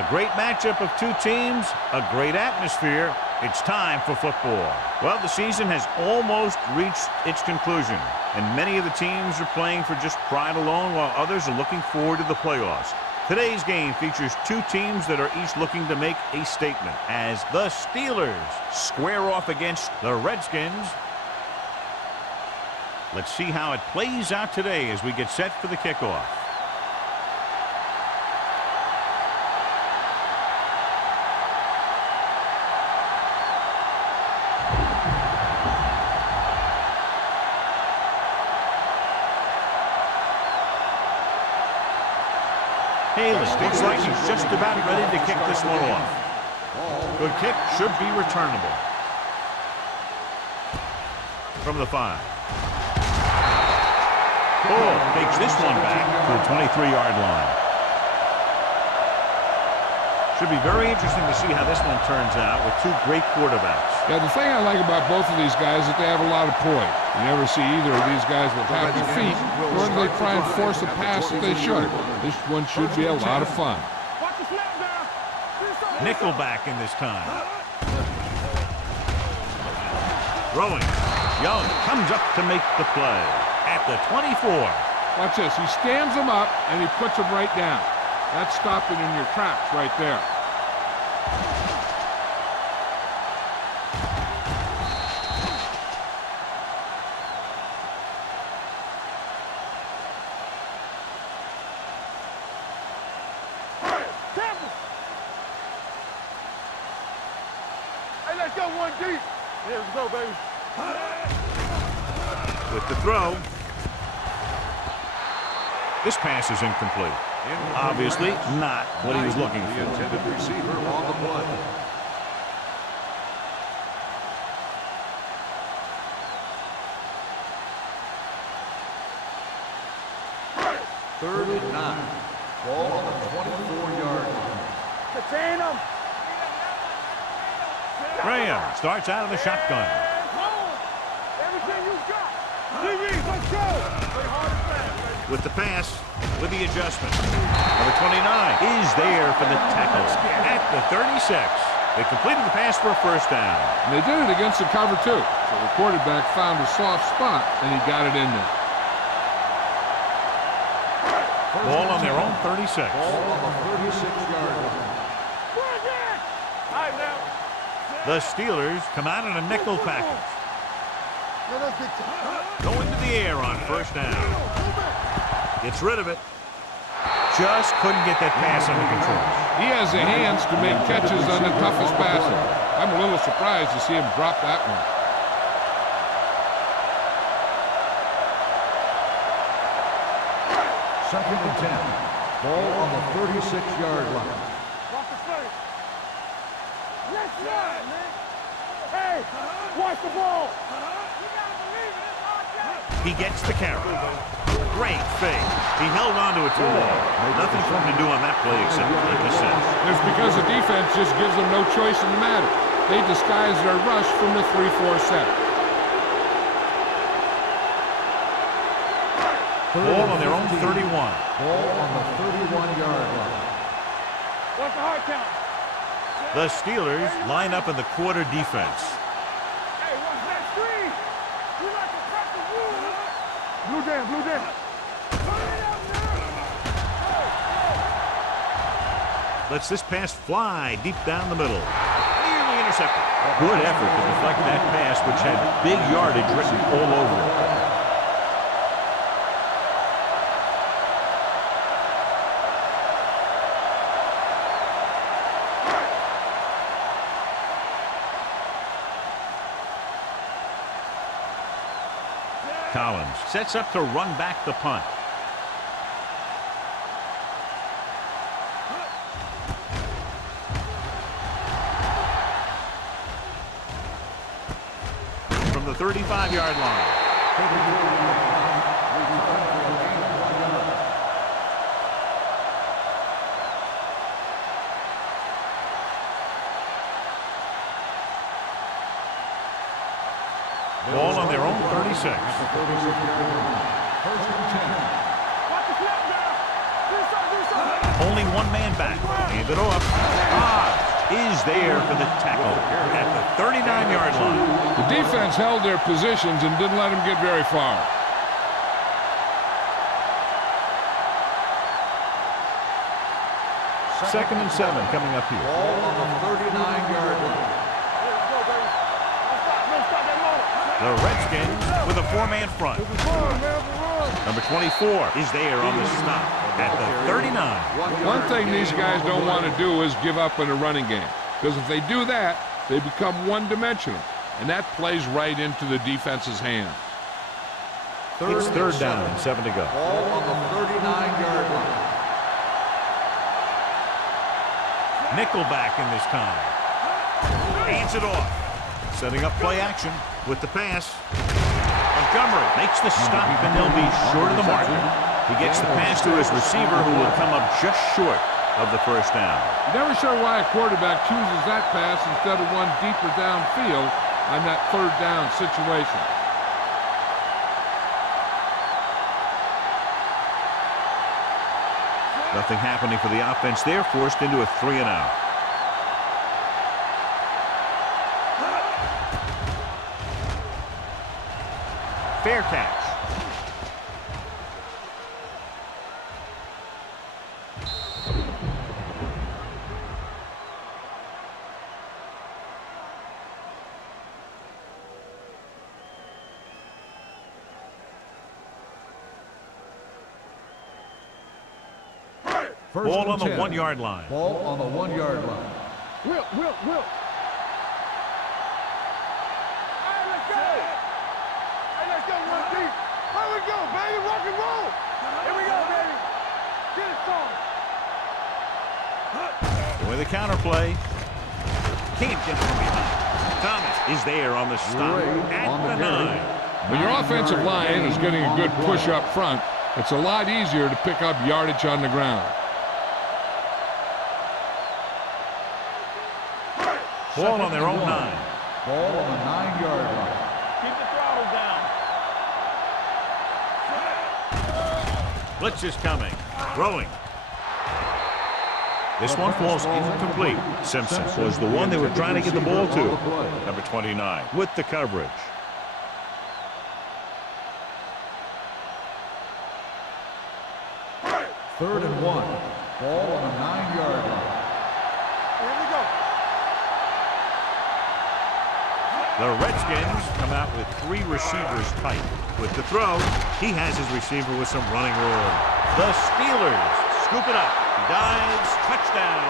A great matchup of two teams, a great atmosphere. It's time for football. Well, the season has almost reached its conclusion, and many of the teams are playing for just pride alone, while others are looking forward to the playoffs. Today's game features two teams that are each looking to make a statement, as the Steelers square off against the Redskins. Let's see how it plays out today as we get set for the kickoff. Looks like he's just about ready to kick this one off. Good kick, should be returnable. From the 5. Oh, takes this one back to the 23-yard line. Should be very interesting to see how this one turns out with two great quarterbacks. Yeah, the thing I like about both of these guys is that they have a lot of poise. You never see either of these guys with happy feet, nor do they try and force a pass that they should. This one should be a lot of fun. Nickelback in this time. Throwing. Young comes up to make the play at the 24. Watch this. He stands them up, and he puts them right down. That's stopping in your tracks right there. Hey, let's go one deep. Here we go, baby. With the throw. This pass is incomplete. Obviously not what he was looking for. The intended receiver on the play. Third and 9. Ball on the 24-yard line. Contain him. Graham starts out of the shotgun. Everything you got. DB, let's go. Play hard and fast. With the pass, with the adjustment. Number 29 is there for the tackle at the 36. They completed the pass for a first down. And they did it against the cover, too. So the quarterback found a soft spot, and he got it in there. Ball on their own 36. Ball on the 36-yard line. The Steelers come out in a nickel package. Going to the air on first down. Gets rid of it. Just couldn't get that pass under control. He has the hands to make catches on the toughest passes. I'm a little surprised to see him drop that one. Second and 10. Ball on the 36-yard line. Hey, watch the ball. He gets the carry. Great fake. He held on to it too long. Nothing for him to do on that play except take a set. It's because the defense just gives them no choice in the matter. They disguise their rush from the 3-4 set. Ball on their own 31. Ball on the 31-yard line. What's the hard count? The Steelers line up in the quarter defense. Hey, watch that screen. We like to crack the wood. Blue down, blue down. Lets this pass fly deep down the middle. Nearly intercepted. Good effort to deflect that pass, which had big yardage written all over it. Collins sets up to run back the punt. From the 35-yard line. Ball on their own 36. First and 10. Watch the snap now. Do something, do something. Only one man back. Hand it off. Is there for the tackle at the 39-yard line. The defense held their positions and didn't let them get very far. Second and 7 coming up here. Ball on the 39-yard line. The Redskins with a 4-man front. Number 24 is there on the stop at the 39. One thing these guys don't want to do is give up in a running game. Because if they do that, they become one-dimensional. And that plays right into the defense's hands. It's third down and 7 to go. Ball on the 39-yard line. Nickelback in this time. Hands it off. Setting up play action with the pass. Montgomery makes the stop, and they'll be short of the mark. He gets the pass to his receiver, who will come up just short of the first down. You're never sure why a quarterback chooses that pass instead of one deeper downfield on that third down situation. Nothing happening for the offense. They're forced into a 3-and-out. Fair catch. Ball on the 1-yard line. Ball on the 1-yard line. Will. Hey, let's go. Hey, let's go, one deep. Here we go, baby. Rock and roll. Here we go, baby. Get it started. With a counterplay. Can't get from behind. Thomas is there on the stop at the 9. When your offensive line is getting a good push up front, it's a lot easier to pick up yardage on the ground. Ball on their own 9. Ball on the 9-yard line. Keep the throttle down. Blitz is coming. Throwing. This one falls incomplete. Simpson was the one they were trying to get the ball to. Number 29 with the coverage. Third and 1. Ball on the 9-yard line. Here we go. The Redskins come out with 3 receivers tight. With the throw, he has his receiver with some running room. The Steelers scoop it up. Dives, touchdown.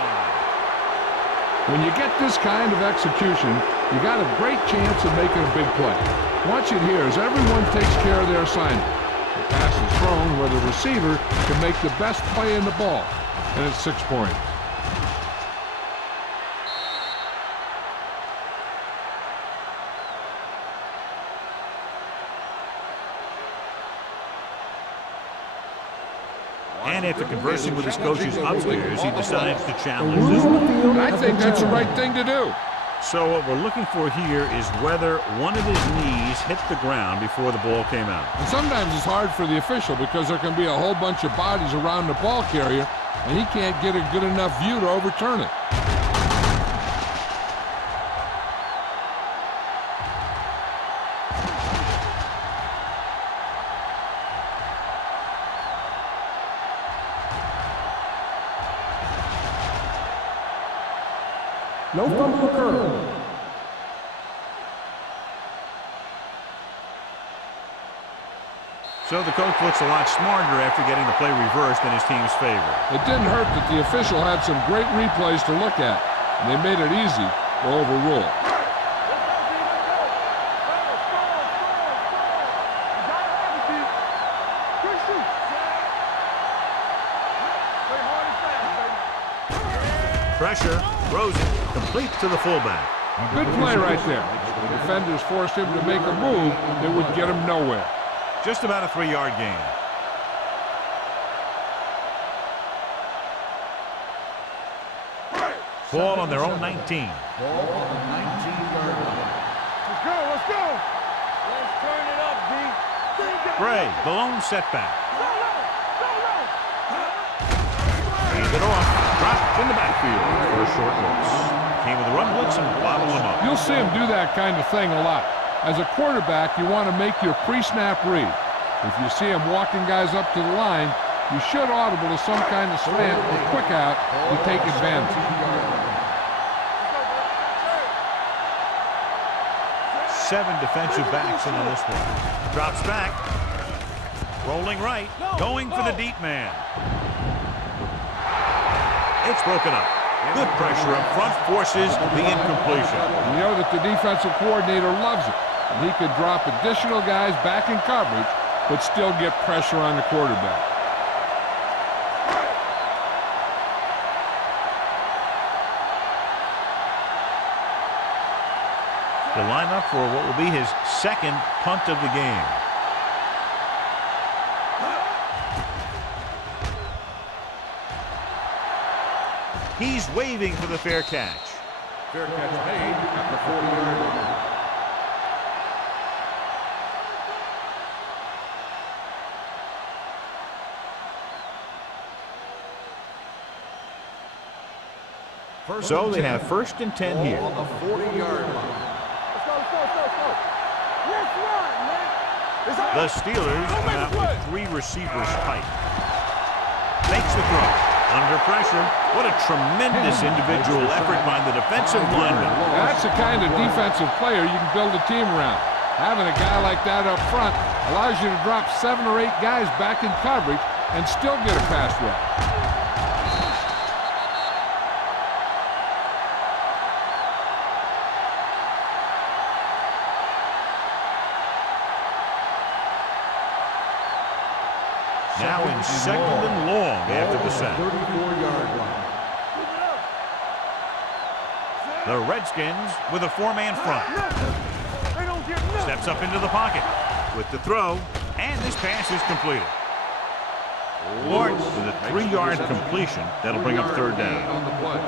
When you get this kind of execution, you got a great chance of making a big play. Watch it here as everyone takes care of their assignment. The pass is thrown where the receiver can make the best play in the ball, and it's 6 points. And after conversing with his coaches upstairs, he decides to challenge. I think that's the right thing to do. So what we're looking for here is whether one of his knees hit the ground before the ball came out. And sometimes it's hard for the official because there can be a whole bunch of bodies around the ball carrier, and he can't get a good enough view to overturn it. No fumble occurred. So the coach looks a lot smarter after getting the play reversed in his team's favor. It didn't hurt that the official had some great replays to look at, and they made it easy to overrule. Pressure, throws it, complete to the fullback. Good play right there. The defenders forced him to make a move that would get him nowhere. Just about a 3-yard gain. Ball on their own 19. Ball on the 19-yard line. Let's go. Let's turn it up, D. Bray, the lone setback. Go. He's it off. Dropped in the backfield for a short loss. Came with a run blitz and bottled him up. You'll see him do that kind of thing a lot. As a quarterback, you want to make your pre-snap read. If you see him walking guys up to the line, you should audible to some kind of slant or quick out to take advantage. 7 defensive backs into this one. Drops back. Rolling right. Going for the deep man. It's broken up. Good pressure up front forces the incompletion. You know that the defensive coordinator loves it. And he could drop additional guys back in coverage, but still get pressure on the quarterback. To line up for what will be his second punt of the game. He's waving for the fair catch. Fair catch made at the 40-yard line. So they have 1st and 10 here. On the 40-yard line. The Steelers come out with 3 receivers tight. Makes the throw. Under pressure. What a tremendous individual effort by the defensive lineman. That's the kind of defensive player you can build a team around. Having a guy like that up front allows you to drop 7 or 8 guys back in coverage and still get a pass rush. Now in 2nd and long after the sack. 34-yard line. The Redskins with a 4-man front. Steps up into the pocket with the throw, and this pass is completed. Lawrence with a 3-yard completion. That'll bring up 3rd down. On the play.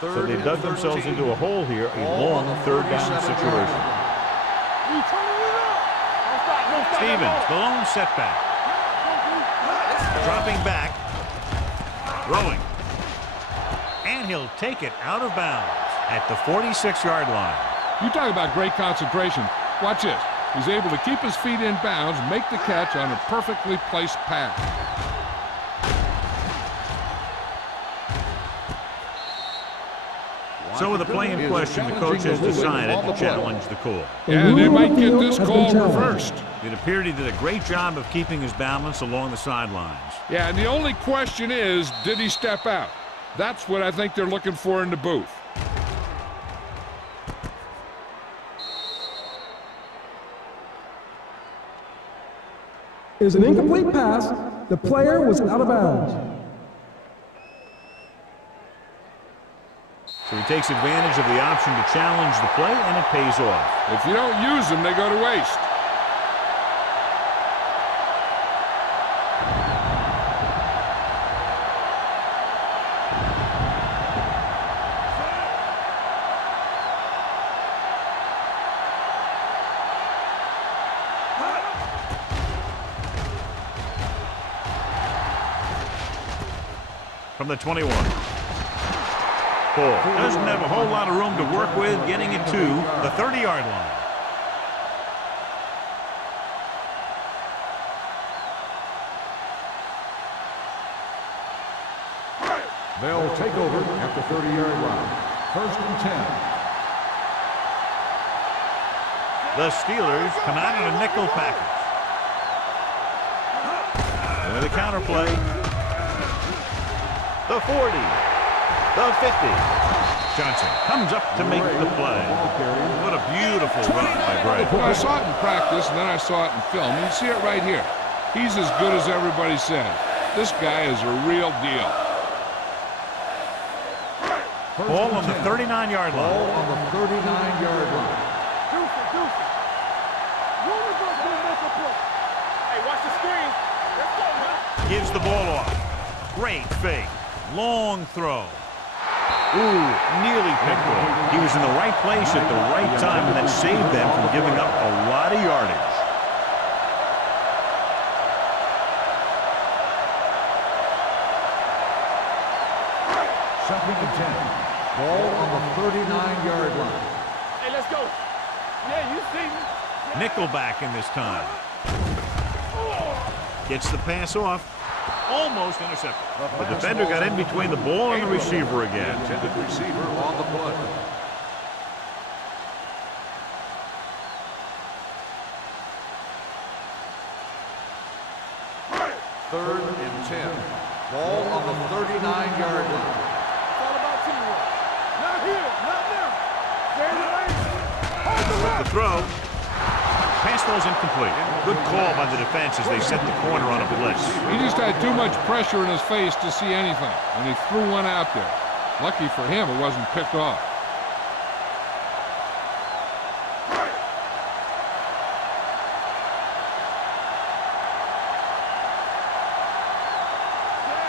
So they dug themselves into a hole here, a long 3rd down situation. Stevens, the lone setback. Dropping back. Throwing. And he'll take it out of bounds at the 46-yard line. You talk about great concentration. Watch this. He's able to keep his feet in bounds, make the catch on a perfectly placed pass. So with the play in question, the coach has decided to challenge the call. Yeah, they might get this call reversed. It appeared he did a great job of keeping his balance along the sidelines. Yeah, and the only question is, did he step out? That's what I think they're looking for in the booth. Is an incomplete pass. The player was out of bounds. So he takes advantage of the option to challenge the play, and it pays off. If you don't use them, they go to waste. From the 21. Doesn't have a whole lot of room to work with, getting it to the 30-yard line. They'll take over at the 30-yard line. 1st and 10. The Steelers come out in a nickel package. And with a counter play. The 40. The 50. Johnson comes up to make the play. What a beautiful run by Gray. I saw it in practice, and then I saw it in film. You see it right here. He's as good as everybody said. This guy is a real deal. Ball on the 39-yard line. Ball on the 39-yard line. Hey, watch the screen. Let's go, man. Gives the ball off. Great fake. Long throw. Ooh, nearly picked off. He was in the right place at the right time, and that saved them from giving up a lot of yardage. Second and 10. Ball on the 39-yard line. Hey, let's go. Yeah, you see me. Nickelback in this time. Gets the pass off. Almost intercepted. The defender got in between the ball and the receiver again. Intended receiver on the play. Third and 10. Ball on the 39-yard line. It's all about teamwork. Not here, not now. Stay in the lane. Hold the The throw. Pass falls incomplete. Good call by the defense as they set the corner on a blitz. He just had too much pressure in his face to see anything, and he threw one out there. Lucky for him, it wasn't picked off.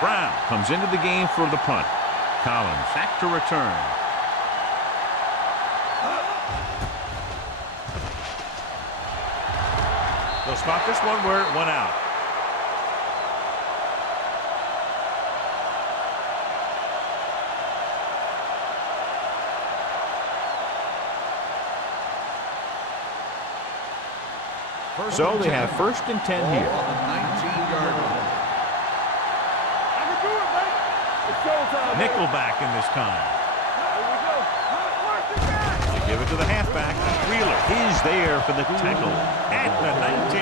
Brown comes into the game for the punt. Collins back to return. They'll spot this one where it went out. So they have first and 10 here. On the 19-yard line. I can do it, baby. It's showtime. Nickelback in this time. Here we go. Work the guy. They give it to the halfback. Wheeler is there for the tackle at the 19.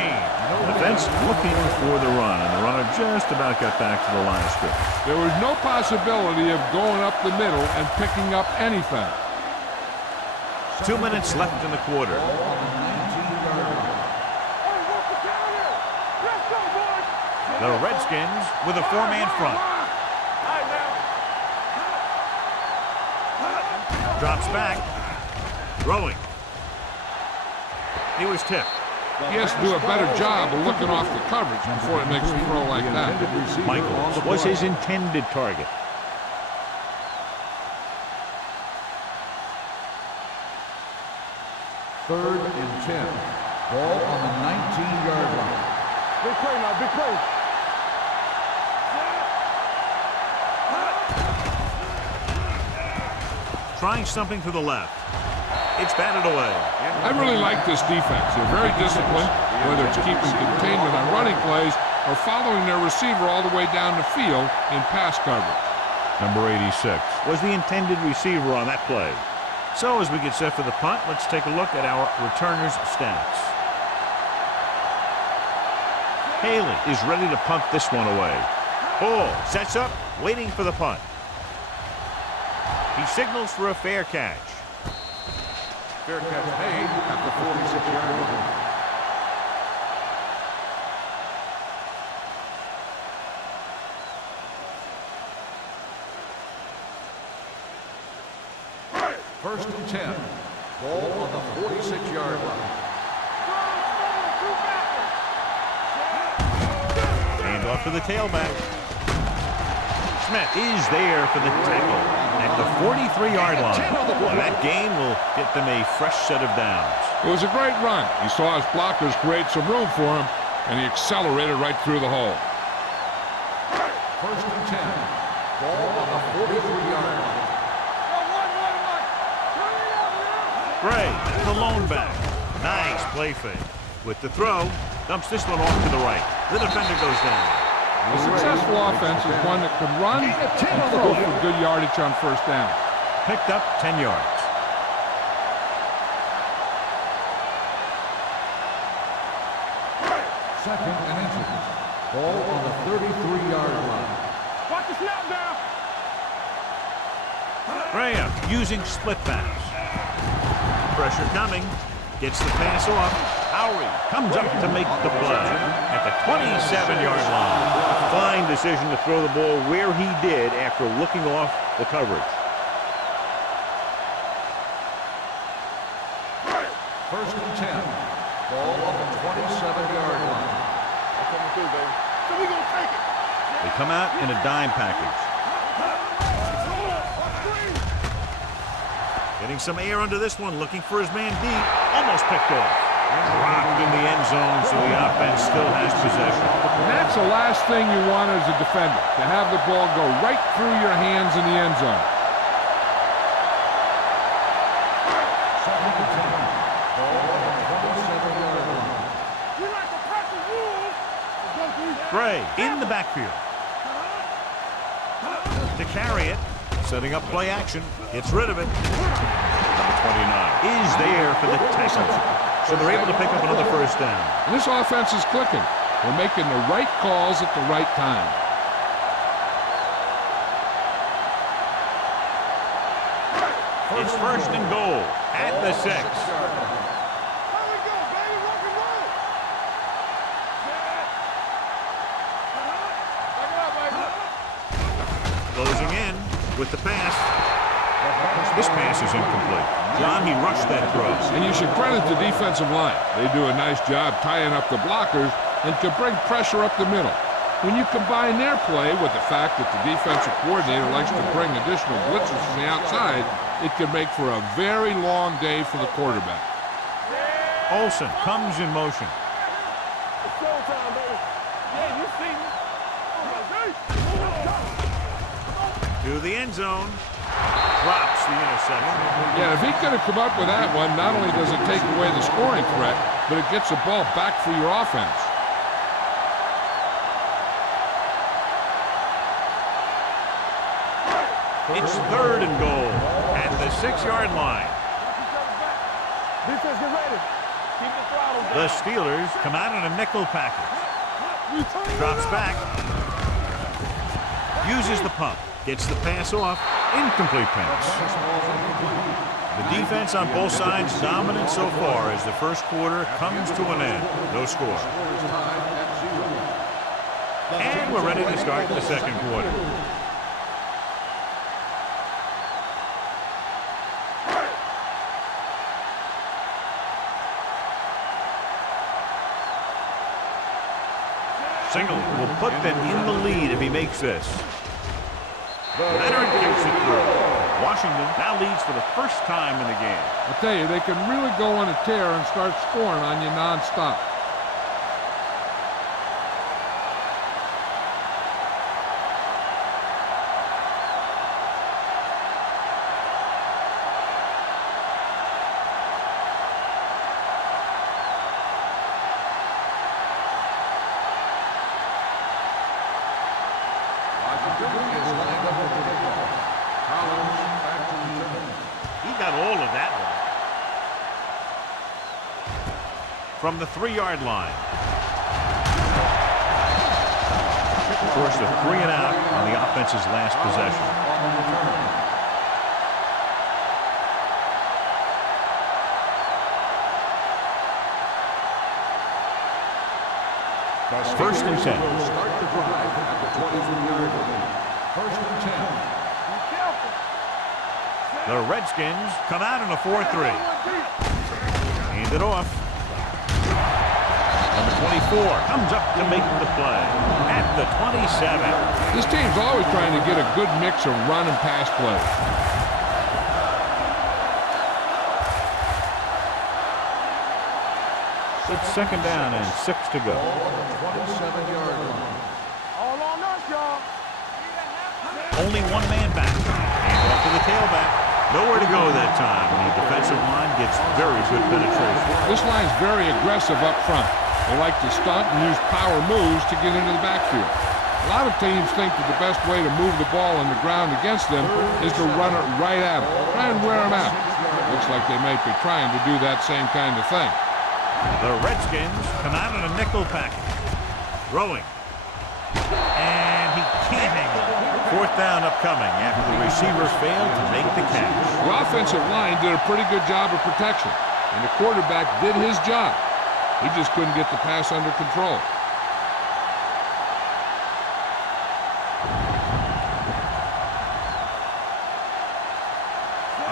Defense looking for the run, and the runner just about got back to the line of scrimmage. There was no possibility of going up the middle and picking up anything. 2 minutes left in the quarter. Hey, work the counter. Let's go, boys. The Redskins with a four-man front. All right, now. Drops back. Throwing. He was tipped. He has to do a better job of looking off the coverage before he makes a throw like that. Michaels was his intended target. Third and 10. Ball on the 19-yard line. Big play now, big play. Trying something to the left. It's batted away. I really like this defense. They're very disciplined, whether it's keeping containment on running plays or following their receiver all the way down the field in pass coverage. Number 86 was the intended receiver on that play. So as we get set for the punt, let's take a look at our returners' stats. Haley is ready to punt this one away. Hall sets up, waiting for the punt. He signals for a fair catch. Fair catch made at the 46-yard line. First and 10. Ball on the 46-yard line. Hand off to the tailback. Smith is there for the tackle at the 43-yard line. And that gain will get them a fresh set of downs. It was a great run. He saw his blockers create some room for him, and he accelerated right through the hole. First and 10. Ball on the 43-yard line. Gray, the lone back. Nice play fake. With the throw, dumps this one off to the right. The defender goes down. A successful offense is one that can run and throw for good yardage on first down. Picked up 10 yards. Second and inches. Ball on the 33-yard line. Watch the snap down. Graham using split pass. Pressure coming. Gets the pass off. Howry comes up to make the play at the 27-yard line. A fine decision to throw the ball where he did after looking off the coverage. First and 10. Ball on the 27-yard line. That's coming through, baby. So we gonna take it. They come out in a dime package. Getting some air under this one, looking for his man deep. Almost picked off. Dropped in the end zone, so the offense still has possession. And that's the last thing you want as a defender, to have the ball go right through your hands in the end zone. Gray in the backfield. To carry it, setting up play action, gets rid of it. Number 29 is there for the Texans. So they're able to pick up another first down. And this offense is clicking. They're making the right calls at the right time. It's first and goal at the 6. Here we go, baby. Rock and roll. Back it up, baby. Closing in with the pass. This pass is incomplete. John, he rushed that throw. And you should credit the defensive line. They do a nice job tying up the blockers and can bring pressure up the middle. When you combine their play with the fact that the defensive coordinator likes to bring additional blitzes from the outside, it can make for a very long day for the quarterback. Olsen comes in motion. It's showtime, baby. Yeah, you see me. To the end zone. Drops the interception. Yeah, if he could have come up with that one, not only does it take away the scoring threat, but it gets the ball back for your offense. It's third and goal at the 6-yard line. Defense, get ready. Keep the throttle down. The Steelers come out in a nickel package. Drops back. Uses the pump. Gets the pass off. Incomplete pass. The defense on both sides dominant so far as the first quarter comes to an end. No score. And we're ready to start the second quarter. Single will put them in the lead if he makes this. Leonard kicks it through. Washington now leads for the first time in the game. I tell you, they can really go on a tear and start scoring on you nonstop. He got all of that one. From the 3-yard line. Forced a 3 and out on the offense's last possession. First and 10. Start the drive at the 23-yard line. First and 10. The Redskins come out in a 4-3. Hand it off. Number 24 comes up to make the play at the 27. This team's always trying to get a good mix of run and pass play. It's second down and 6 to go. 27-yard line. All on us, y'all. Only one man back. Hand off to the tailback. Nowhere to go that time. The defensive line gets very good penetration. This line's very aggressive up front. They like to stunt and use power moves to get into the backfield. A lot of teams think that the best way to move the ball on the ground against them is to run it right at them. Try and wear them out. Looks like they might be trying to do that same kind of thing. The Redskins come out in a nickel package. Throwing. And he can't hang on. Fourth down upcoming after the receiver failed to make the catch. The offensive line did a pretty good job of protection, and the quarterback did his job. He just couldn't get the pass under control.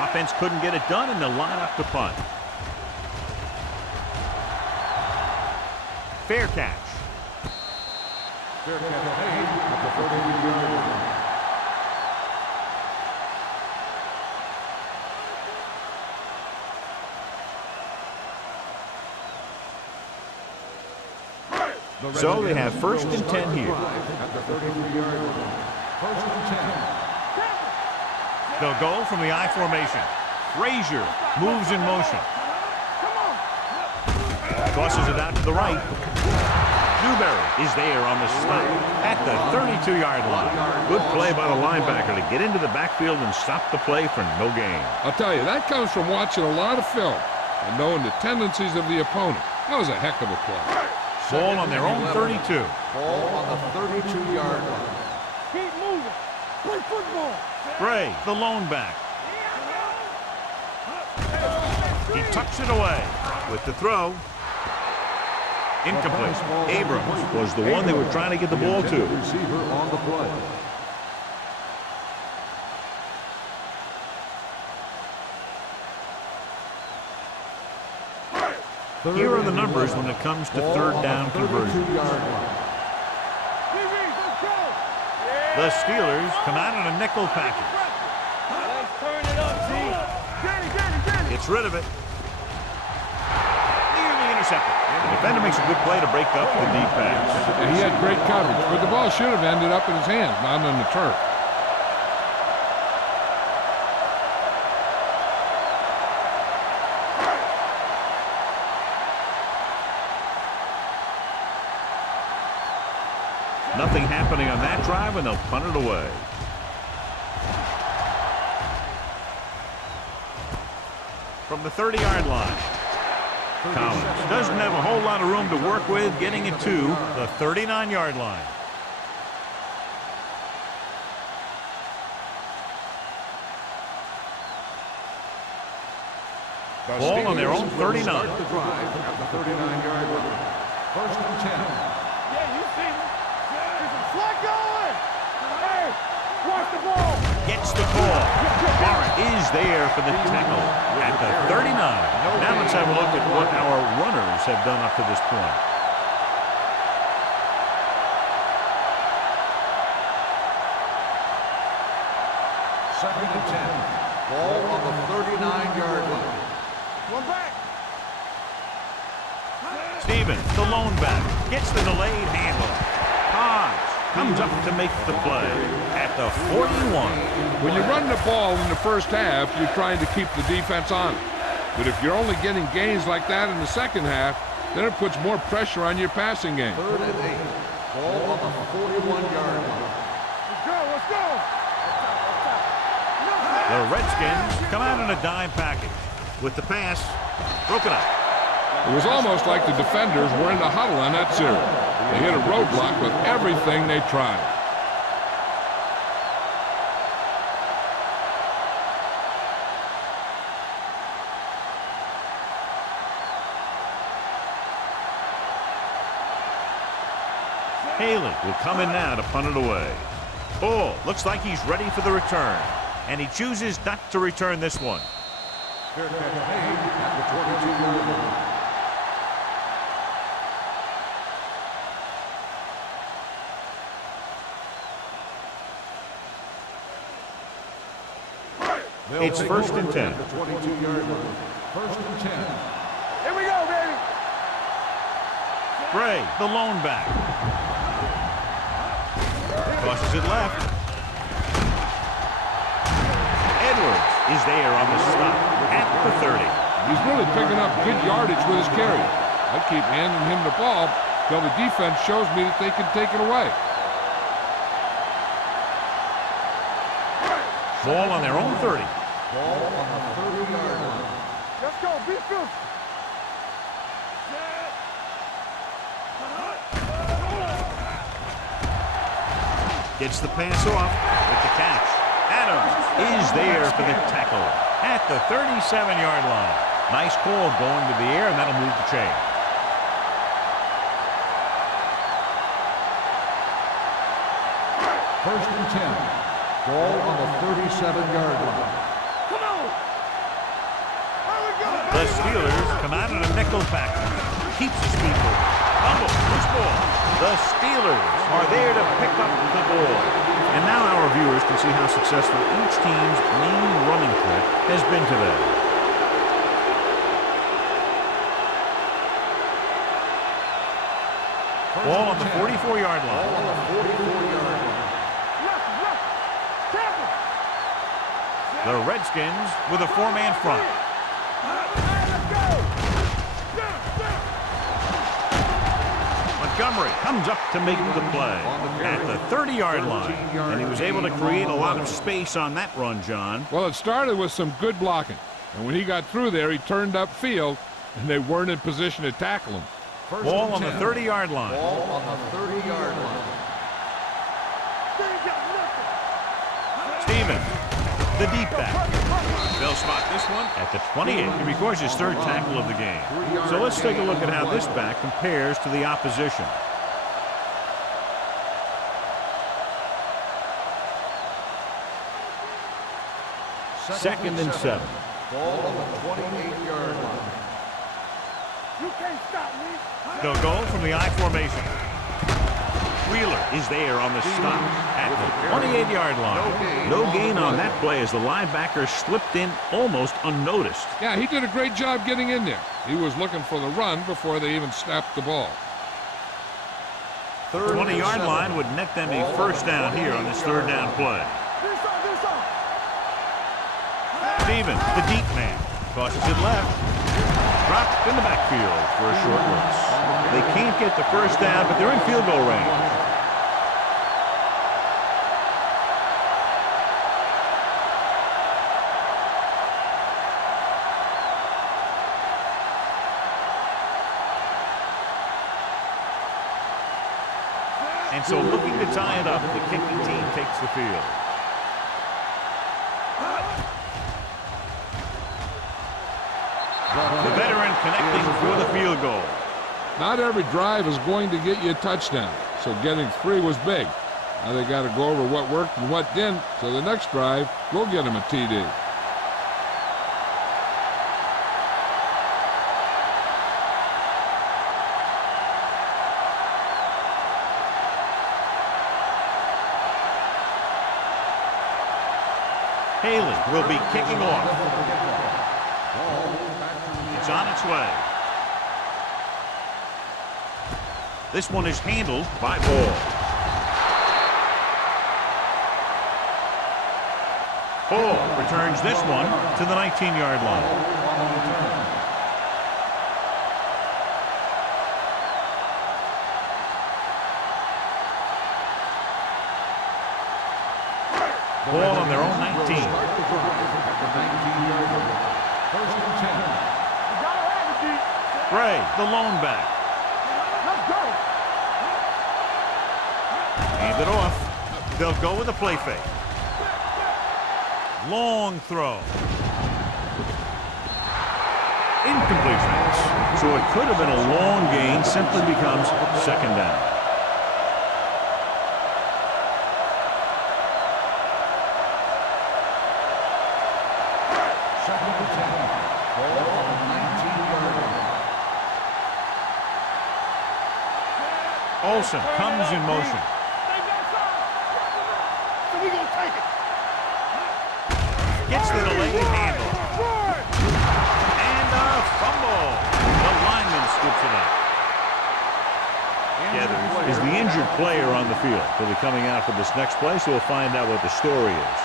Offense couldn't get it done, and they'll line up to punt. Fair catch. Fair catch made at the 33-yard line. So they have 1st and 10 here. At the 33-yard line. 1st and 10. They'll go from the I formation. Frazier moves in motion. Tosses it out to the right. Newberry is there on the stop at the 32-yard line. Good play by the linebacker to get into the backfield and stop the play for no gain. I'll tell you, that comes from watching a lot of film and knowing the tendencies of the opponent. That was a heck of a play. Ball on their own 32. Ball on the 32-yard line. Keep moving. Play football. Gray, the lone back. He tucks it away with the throw. Incomplete. Abrams was the one they were trying to get the ball to. Receiver on the play. Here are the numbers when it comes to 3rd down conversion. The Steelers come out in a nickel package. Let's turn it up, G. Gets rid of it. Nearly intercepted. The defender makes a good play to break up the deep pass. And he had great coverage, but the ball should have ended up in his hands, not on the turf. Nothing happening on that drive, and they'll punt it away. From the 30-yard line. Collins doesn't have a whole lot of room to work with, getting it to the 39-yard line. Ball on their own 39. Start the drive at the 39-yard line. 1st and 10. Yeah, you see me. Slide going. Hey, watch the ball. Gets the call. Barrett is there for the tackle at the 39. Now let's have a look at what our runners have done up to this point. Second and 10. Ball on the 39-yard line. One back. Stevens, the lone back, gets the delayed handoff. Hodge comes up to make the play at the 41. When you run the ball in the first half, you're trying to keep the defense on it. But if you're only getting gains like that in the second half, then it puts more pressure on your passing game. 3rd and 8. Ball on the 41-yard line. Let's go, let's go. The Redskins come out in a dime package with the pass broken up. It was almost like the defenders were in the huddle on that series. They hit a roadblock with everything they tried. Haley will come in now to punt it away. Bull looks like he's ready for the return, and he chooses not to return this one. Fair catch made at the 22-yard line. It's 1st and 10. The 22-yard line. 1st and 10. Here we go, baby. Gray, the lone back. Tosses it left. Edwards is there on the stop at the 30. He's really picking up good yardage with his carry. I keep handing him the ball till the defense shows me that they can take it away. Ball on their own 30. Ball on the 30-yard line. Let's go, be filthy. Gets the pass off with the catch. Adams is there for the tackle at the 37-yard line. Nice call going to the air, and that'll move the chain. First and 10. Ball on the 37-yard line. Come on. Here we go. The Steelers come out in a nickel package. Keeps his people. Fumble. Loose ball. The Steelers are there to pick up the ball. And now our viewers can see how successful each team's main running threat has been today. Ball on the 44-yard line. Ball on the 44-yard line. The Redskins with a four-man front. Montgomery comes up to make the play at the 30-yard line. And he was able to create a lot of space on that run, John. Well, it started with some good blocking. And when he got through there, he turned upfield, and they weren't in position to tackle him. Ball on the 30-yard line. Ball on the 30-yard line. Stevens, the deep back. They'll spot this one at the 28. He records his third tackle of the game. So let's take a look at how this back compares to the opposition. Second and 7. Ball on the 28-yard line. You can't stop me. They'll go from the I formation. Wheeler is there on the stop at the 28-yard line. No gain on that play as the linebacker slipped in almost unnoticed. Yeah, he did a great job getting in there. He was looking for the run before they even snapped the ball. 20-yard line would net them a first down here on this third down play. Stevens, the deep man, tosses it left. Dropped in the backfield for a short loss. They can't get the first down, but they're in field goal range. And so looking to tie it up, the kicking team takes the field. The veteran connecting for the field goal. Not every drive is going to get you a touchdown, so getting 3 was big. Now they got to go over what worked and what didn't, so the next drive will get them a TD. Haley will be kicking off. It's on its way. This one is handled by Ball. Ball returns this one to the 19-yard line. Ball on their own 19. Gray, the lone back. Let's go. Hand it off. They'll go with a play fake. Long throw. Incomplete. So it could have been a long gain, simply becomes second down. Olsen comes in motion. So we gonna take it. Gets the delayed handle. And a fumble. The lineman scoops it up. Gathers is the injured player on the field. He'll be coming out for this next play, so we'll find out what the story is.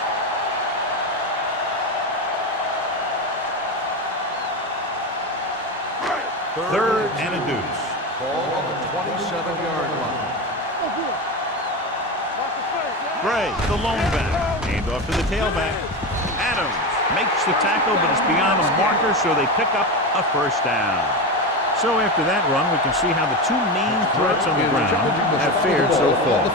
Third and a deuce. Ball on the 27-yard line. Gray, the lone back. Hand off to the tailback. Adams makes the tackle, but it's beyond the marker, so they pick up a first down. So after that run, we can see how the two main threats on the ground have fared so far.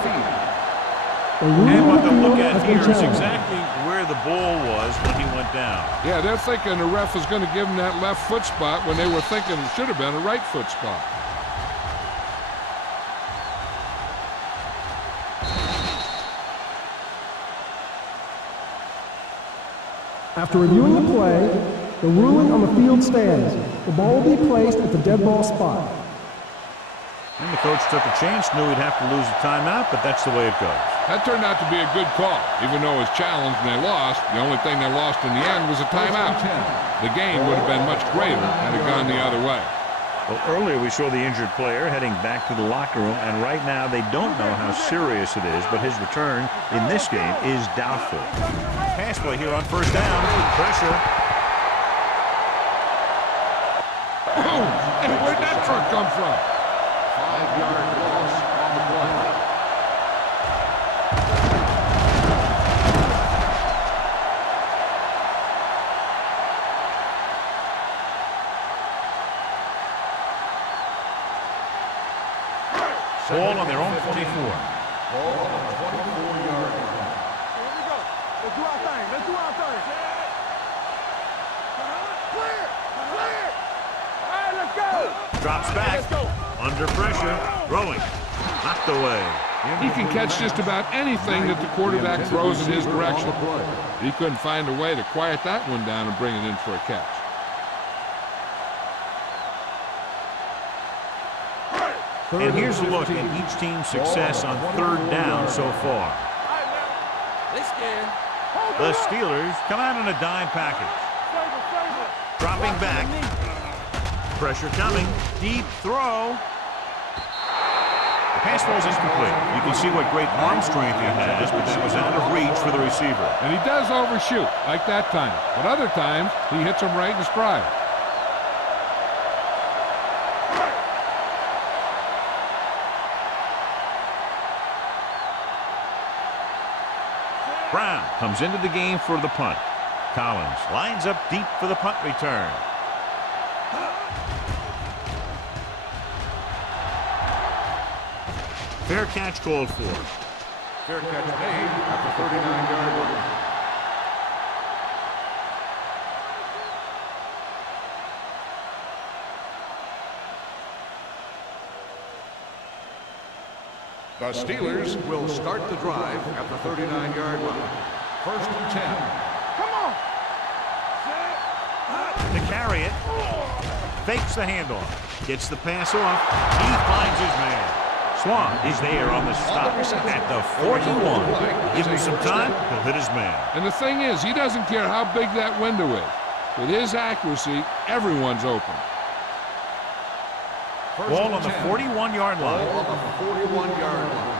And what they'll look at here is exactly where the ball was when he went down. Yeah, they're thinking the ref was going to give them that left foot spot when they were thinking it should have been a right foot spot. After reviewing the play, the ruling on the field stands. The ball will be placed at the dead ball spot. And the coach took a chance, knew he'd have to lose a timeout, but that's the way it goes. That turned out to be a good call. Even though it was challenged and they lost, the only thing they lost in the end was a timeout. The game would have been much greater had it gone the other way. Well, earlier we saw the injured player heading back to the locker room, and right now they don't know how serious it is, but his return in this game is doubtful. Pass play here on first down. Pressure. Boom! And where'd that truck come from? 5-yard loss on the play. Ball on their own 24. Ball on the 24-yard line. Here we go. Let's do our thing. Let's do our thing. Clear. Clear. All right, let's go. Drops back. Let's go. Under pressure. Throwing. Knocked away. He can catch just about anything that the quarterback throws in his direction. He couldn't find a way to quiet that one down and bring it in for a catch. And here's a look at each team's success on third down so far. The Steelers come out in a dime package. Dropping back. Pressure coming. Deep throw. The pass falls incomplete. You can see what great arm strength he has, but that was out of reach for the receiver. And he does overshoot, like that time. But other times, he hits him right in stride. Brown comes into the game for the punt. Collins lines up deep for the punt return. Fair catch called for. Fair catch made at the 39-yard line. The Steelers Will start the drive at the 39-yard line. First and 10. Come on. To carry it. Fakes the handoff. Gets the pass off. He finds his man. Swan is there on the stop at the 41. Give him some time, he'll hit his man. And the thing is, he doesn't care how big that window is. With his accuracy, everyone's open. Ball on the 41-yard line. Ball on the 41-yard line.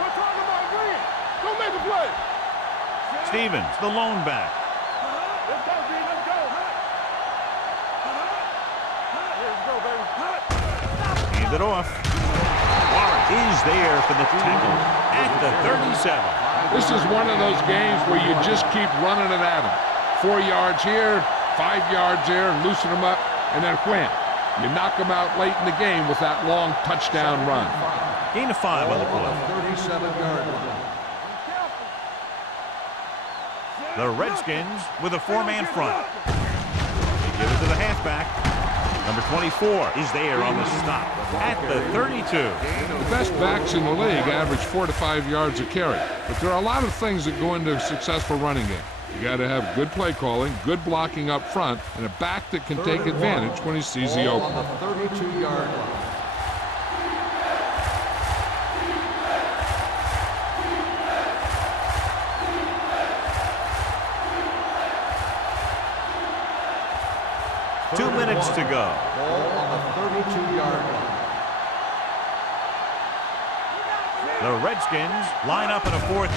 We're talking about green. Go make a play. Stevens, the lone back. Let's go, D. Let's go. Let's go, baby. Hand it off. Warren is there for the tackle at the 37. This is one of those games where you just keep running it at him. 4 yards here, 5 yards there, loosen them up, and then wham. You knock them out late in the game with that long touchdown run. Gain of 5 on the Ball play. on the 37-yard line. The Redskins with a 4-man front. They give it to the halfback. Number 24 is there on the stop at the 32. The best backs in the league average 4 to 5 yards a carry. But there are a lot of things that go into a successful running game. You got to have good play calling, good blocking up front, and a back that can take advantage when he sees the Ball open. on the 32-yard line. Two minutes to go. Ball on the 32-yard line. The Redskins line up in a 4-3.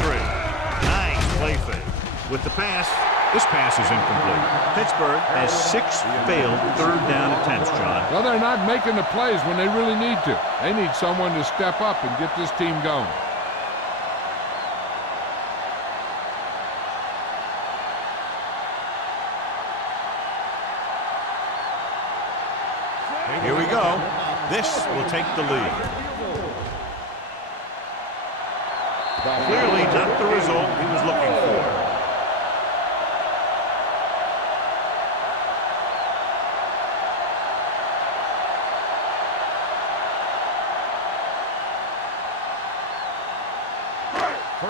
Nice play fake. With the pass, this pass is incomplete. Pittsburgh has 6 failed third down attempts, John. Well, they're not making the plays when they really need to. They need someone to step up and get this team going. Here we go. This will take the lead. Clearly not the result he was looking for.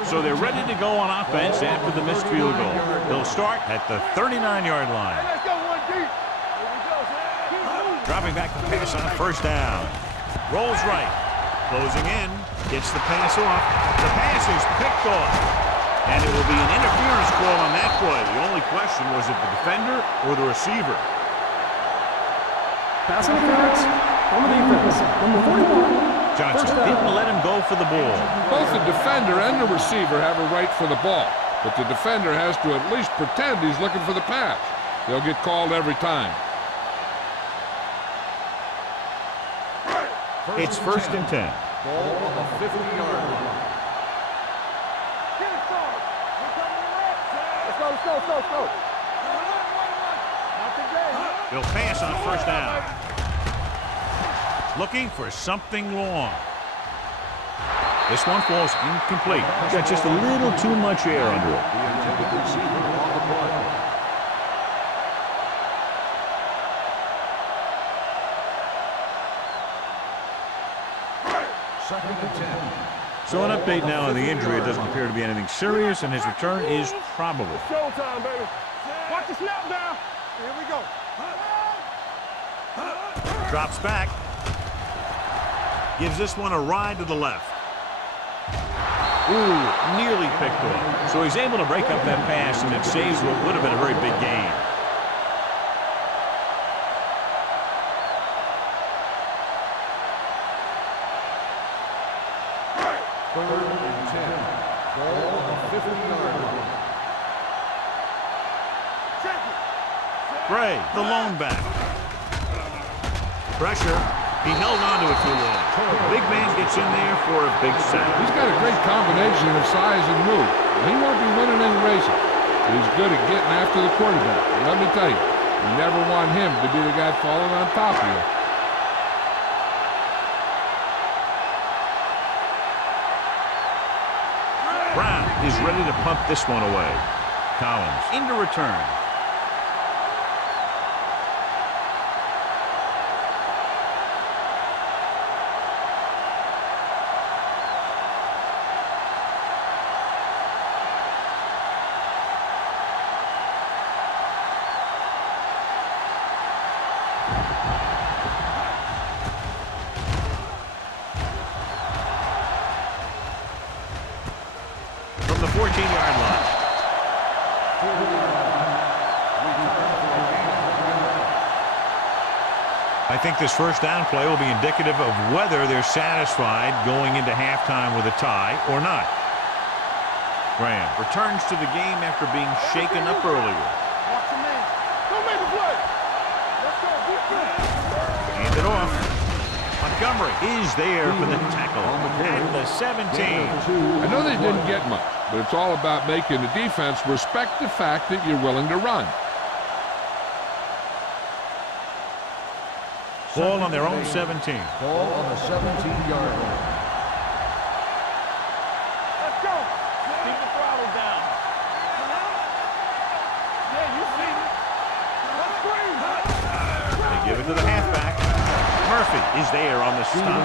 So they're ready to go on offense after the missed field goal. They'll start at the 39-yard line. Let's go one deep. Here we go. Keep moving. Dropping back the pass on first down. Rolls right. Closing in. Gets the pass off. The pass is picked off. And it will be an interference call on that play. The only question was it the defender or the receiver. Pass interference. On the defense, number 41. Johnson First down. didn't let him go for the ball. Both the defender and the receiver have a right for the ball, but the defender has to at least pretend he's looking for the pass. They'll get called every time. It's 1st and 10. Ball on the 50-yard line. Get it started. Let's go, let's go, let's go, let's go. Not today. They'll pass on 1st down. Looking for something long. This one falls incomplete. Got just a little too much air under it. The intended receiver on the play. Second and 10. So an update now on the injury. It doesn't appear to be anything serious, and his return is probable. Showtime, baby. Watch the snap down. Here we go. Drops back. Gives this one a ride to the left. Ooh, nearly picked off. So he's able to break up that pass, and it saves what would have been a very big gain. Third and 10. Ball on the 50-yard line. Gray, the lone back. Pressure. He held on to it too long. Big man gets in there for a big sack. He's got a great combination of size and move. He won't be winning any races, but he's good at getting after the quarterback. And let me tell you, you never want him to be the guy falling on top of you. Brown is ready to punt this one away. Collins into return. From the 14-yard line. I think this 1st down play will be indicative of whether they're satisfied going into halftime with a tie or not. Graham returns to the game after being shaken up earlier. Watch the man. Don't make a play. Let's go. Hand it off. Montgomery is there for the tackle at the 17. I know they didn't get much, but it's all about making the defense respect the fact that you're willing to run. Ball on their own 17. Ball on the 17-yard line. Let's go. Keep the throttle down. Yeah, you see me. Let's scream. They give it to the halfback. Murphy is there on the stop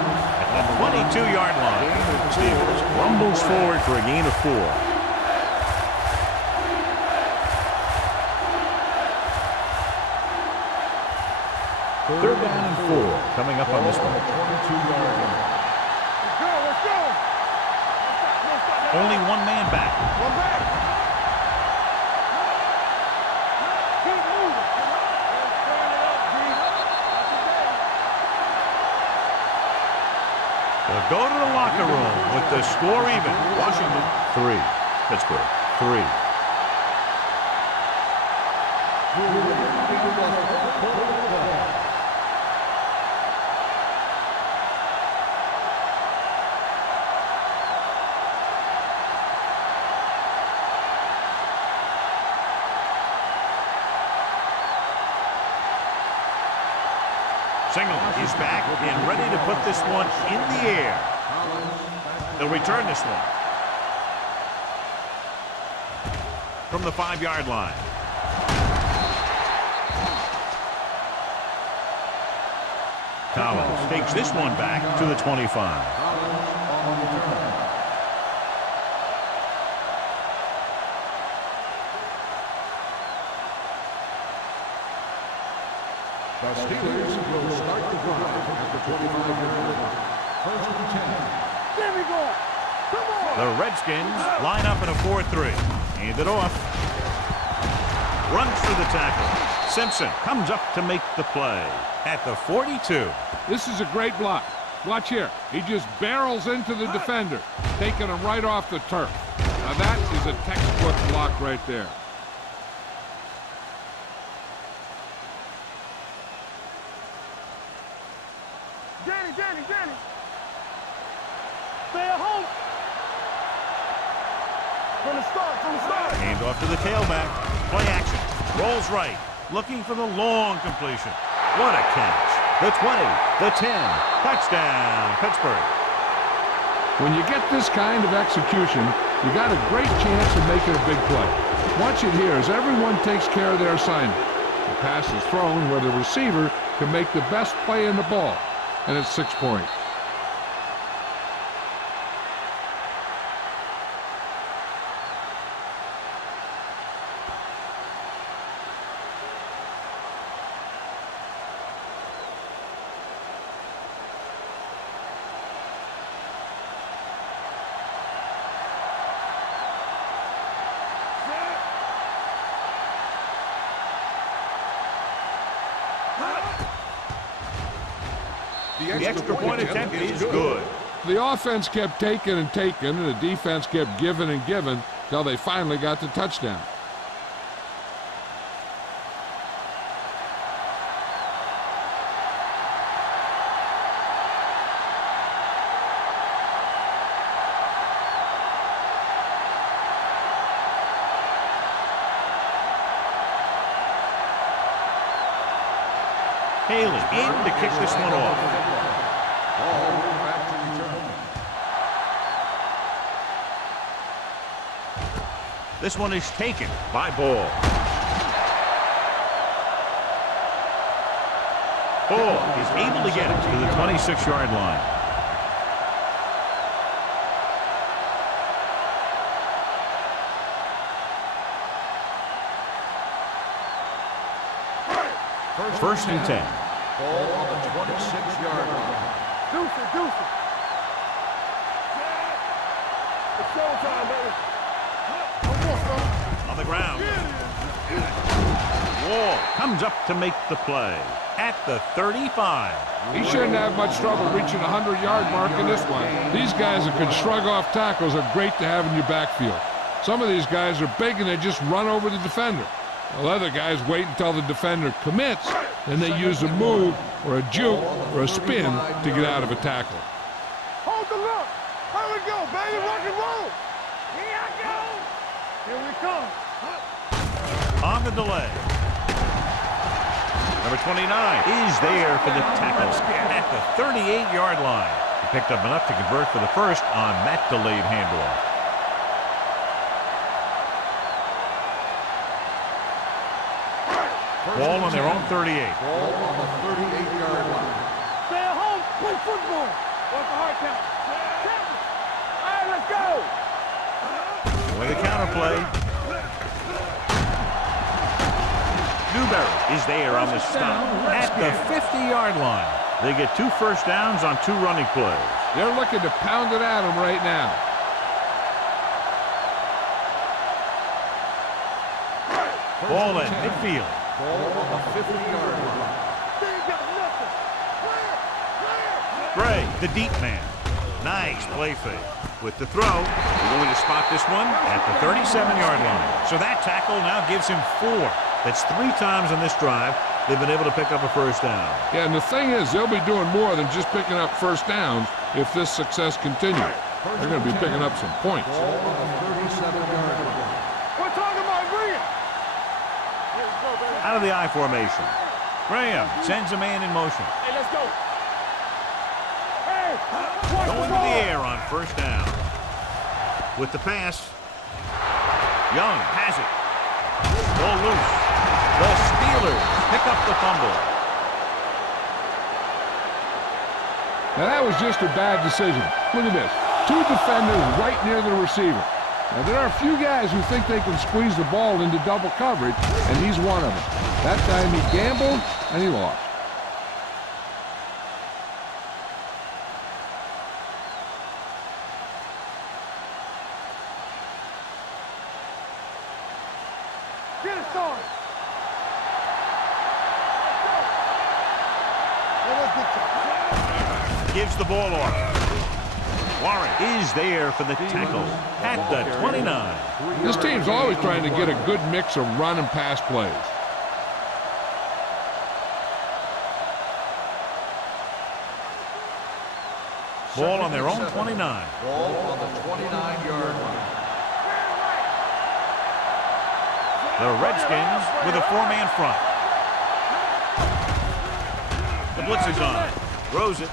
at the 22-yard line. Steelers rumbles forward for a gain of 4. Third down and 4 coming up on this one. 22-yard line. Let's go. Let's go. Only one man back. One back. Keep moving. Let's turn it up, G. They'll go to the locker room with the score even. Washington 3. Pittsburgh 3. Singleton is back and ready to put this one in the air. They'll return this one. From the 5-yard line. Collins takes this one back to the 25. The Steelers will start the drive at the 25-yard line. 1st and 10. There we go. Come on. The Redskins line up in a 4-3. Hand it off. runs through the tackle. Simpson comes up to make the play at the 42. This is a great block. Watch here. He just barrels into the defender, taking him right off the turf. Now that is a textbook block right there. Danny. Stay at home. From the start. Hand off to the tailback. Play action. Rolls right. Looking for the long completion. What a catch. The 20, the 10. Touchdown, Pittsburgh. When you get this kind of execution, you got a great chance of making a big play. Watch it here as everyone takes care of their assignment. The pass is thrown where the receiver can make the best play in the ball, and it's 6 points. The extra point attempt is good. The offense kept taking and taking, and the defense kept giving and giving till they finally got the touchdown. Haley in to kick this one off. Ball back to return. This one is taken by Ball. Ball is able to get it to the 26-yard line. First and 10. Ball on the 26-yard line. Deuce it. It's showtime, baby. On the ground. Wall comes up to make the play at the 35. He shouldn't have much trouble reaching the 100-yard mark in this one. These guys that can shrug off tackles are great to have in your backfield. Some of these guys are big and they just run over the defender. While other guys wait until the defender commits, and they use a move or a juke or a spin to get out of a tackle. Hold the look. Here we go, baby. Rock and roll. Here I go. Here we come. On the delay. Number 29 is there for the tackle at the 38-yard line. He picked up enough to convert for the first on that delayed handoff. Ball on their own 38. Ball on the 38-yard line. Stay at home. Play football. What's the hard count? All right, let's go. With a counter play. Newberry is there on the stop at the 50-yard line. They get 2 first downs on 2 running plays. They're looking to pound it at him right now. Ball in midfield. Ball on the 50-yard line. They ain't got nothing. Clear. Gray, the deep man. Nice play fake. With the throw, they're going to spot this one at the 37-yard line. So that tackle now gives him 4. That's 3 times on this drive they've been able to pick up a first down. Yeah, and the thing is, they'll be doing more than just picking up first downs if this success continues. They're going to be picking up some points. Ball on the 37-yard line. We're talking about Green. Out of the I formation. Graham sends a man in motion. Hey, let's go. Hey, watch Going to the air on first down. With the pass. Young has it. Ball loose. The Steelers pick up the fumble. Now, that was just a bad decision. Look at this. 2 defenders right near the receiver. Now, there are a few guys who think they can squeeze the ball into double coverage, and he's one of them. That time he gambled, and he lost. Get it started. Let's get to Gives the ball off. Warren is there for the tackle at the 29. This team's always trying to get a good mix of run and pass plays. Ball on their own 29. Ball on the 29-yard line. The Redskins with a four-man front. The blitz is on. Throws it.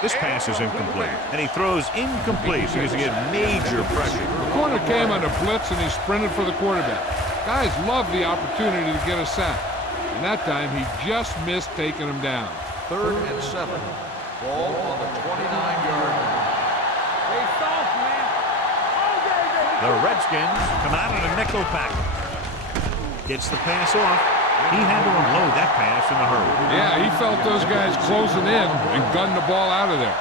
This pass is incomplete. And he throws incomplete because he had major pressure. The corner came on a blitz and he sprinted for the quarterback. Guys love the opportunity to get a sack. And that time he just missed taking him down. 3rd and 7. Ball on the 29-yard line. Hey, soft, man. The Redskins come out in a nickel package. Gets the pass off. He had to unload that pass in a hurry. Yeah, he felt those guys closing in and gunned the ball out of there.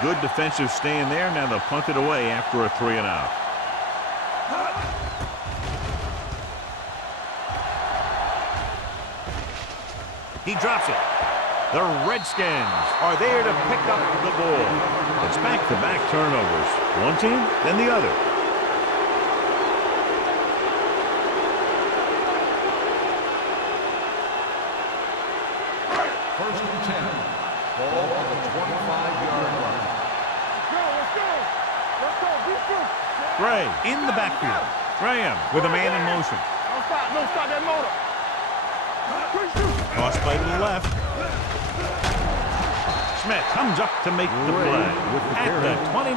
Good defensive stand there. Now they'll punt it away after a 3-and-out. He drops it. The Redskins are there to pick up the ball. It's back-to-back turnovers. One team, then the other. First and 10. Ball on the 25-yard line. Let's go. Let's go. Be true. Gray in the backfield. Graham with a man in motion. Don't stop that motor. Cross play to the left. Smith comes up to make the play at the 29.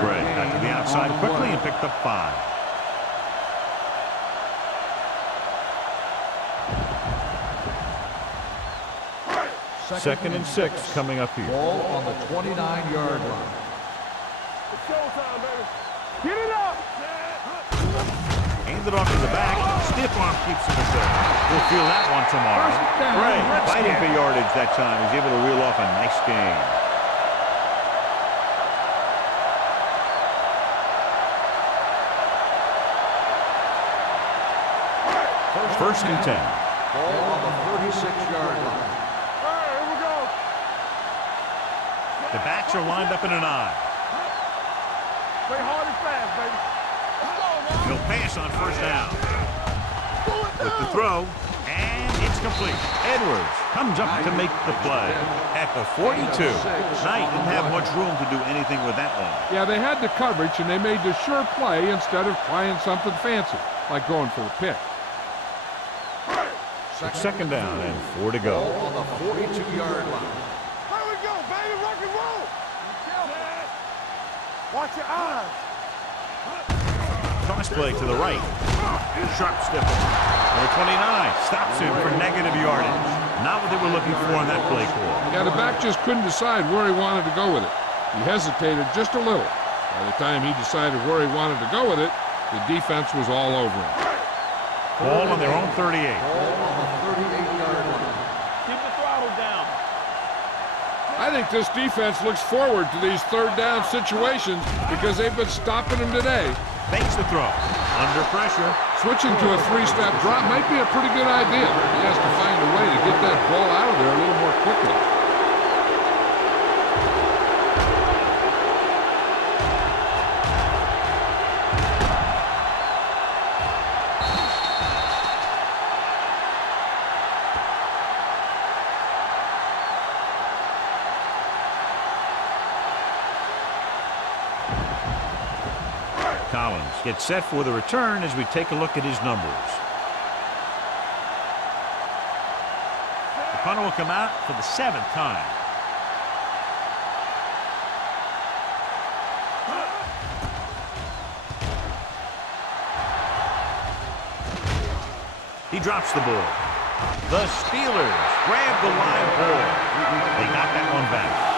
Gray got to the outside quickly and picked up 5. Second and 6 coming up here. Ball on the 29-yard line. It's showtime, baby. Get it up. Handed off to the back. Stiff arm keeps him at bay. We'll feel that one tomorrow. Gray fighting for yardage that time. He's able to reel off a nice gain. First and 10. Ball on the 36-yard line. Here we go. The backs are lined up in an eye. Play hard and fast, baby. Let's go, man. He'll pass on first down. With the throw, and it's complete. Edwards comes up to make the play at the 42. Knight didn't have much room to do anything with that one. Yeah, they had the coverage and they made the sure play instead of trying something fancy, like going for the pick. Second down and 4 to go. Ball on the 42-yard line. Here we go, baby. Rock and roll. Watch your eyes. Cross play to the right. Sharp stiff. Number 29 stops him for negative yardage. Not what they were looking for on that play call. Yeah, the back just couldn't decide where he wanted to go with it. He hesitated just a little. By the time he decided where he wanted to go with it, the defense was all over him. Ball on their own 38. Ball on the 38-yard line. Keep the throttle down. I think this defense looks forward to these third down situations because they've been stopping them today. Fakes the throw. Under pressure. Switching to a three-step drop might be a pretty good idea. He has to find a way to get that ball out of there a little more quickly. Collins gets set for the return as we take a look at his numbers. The punter will come out for the 7th time. He drops the ball. The Steelers grab the live ball. They got that one back.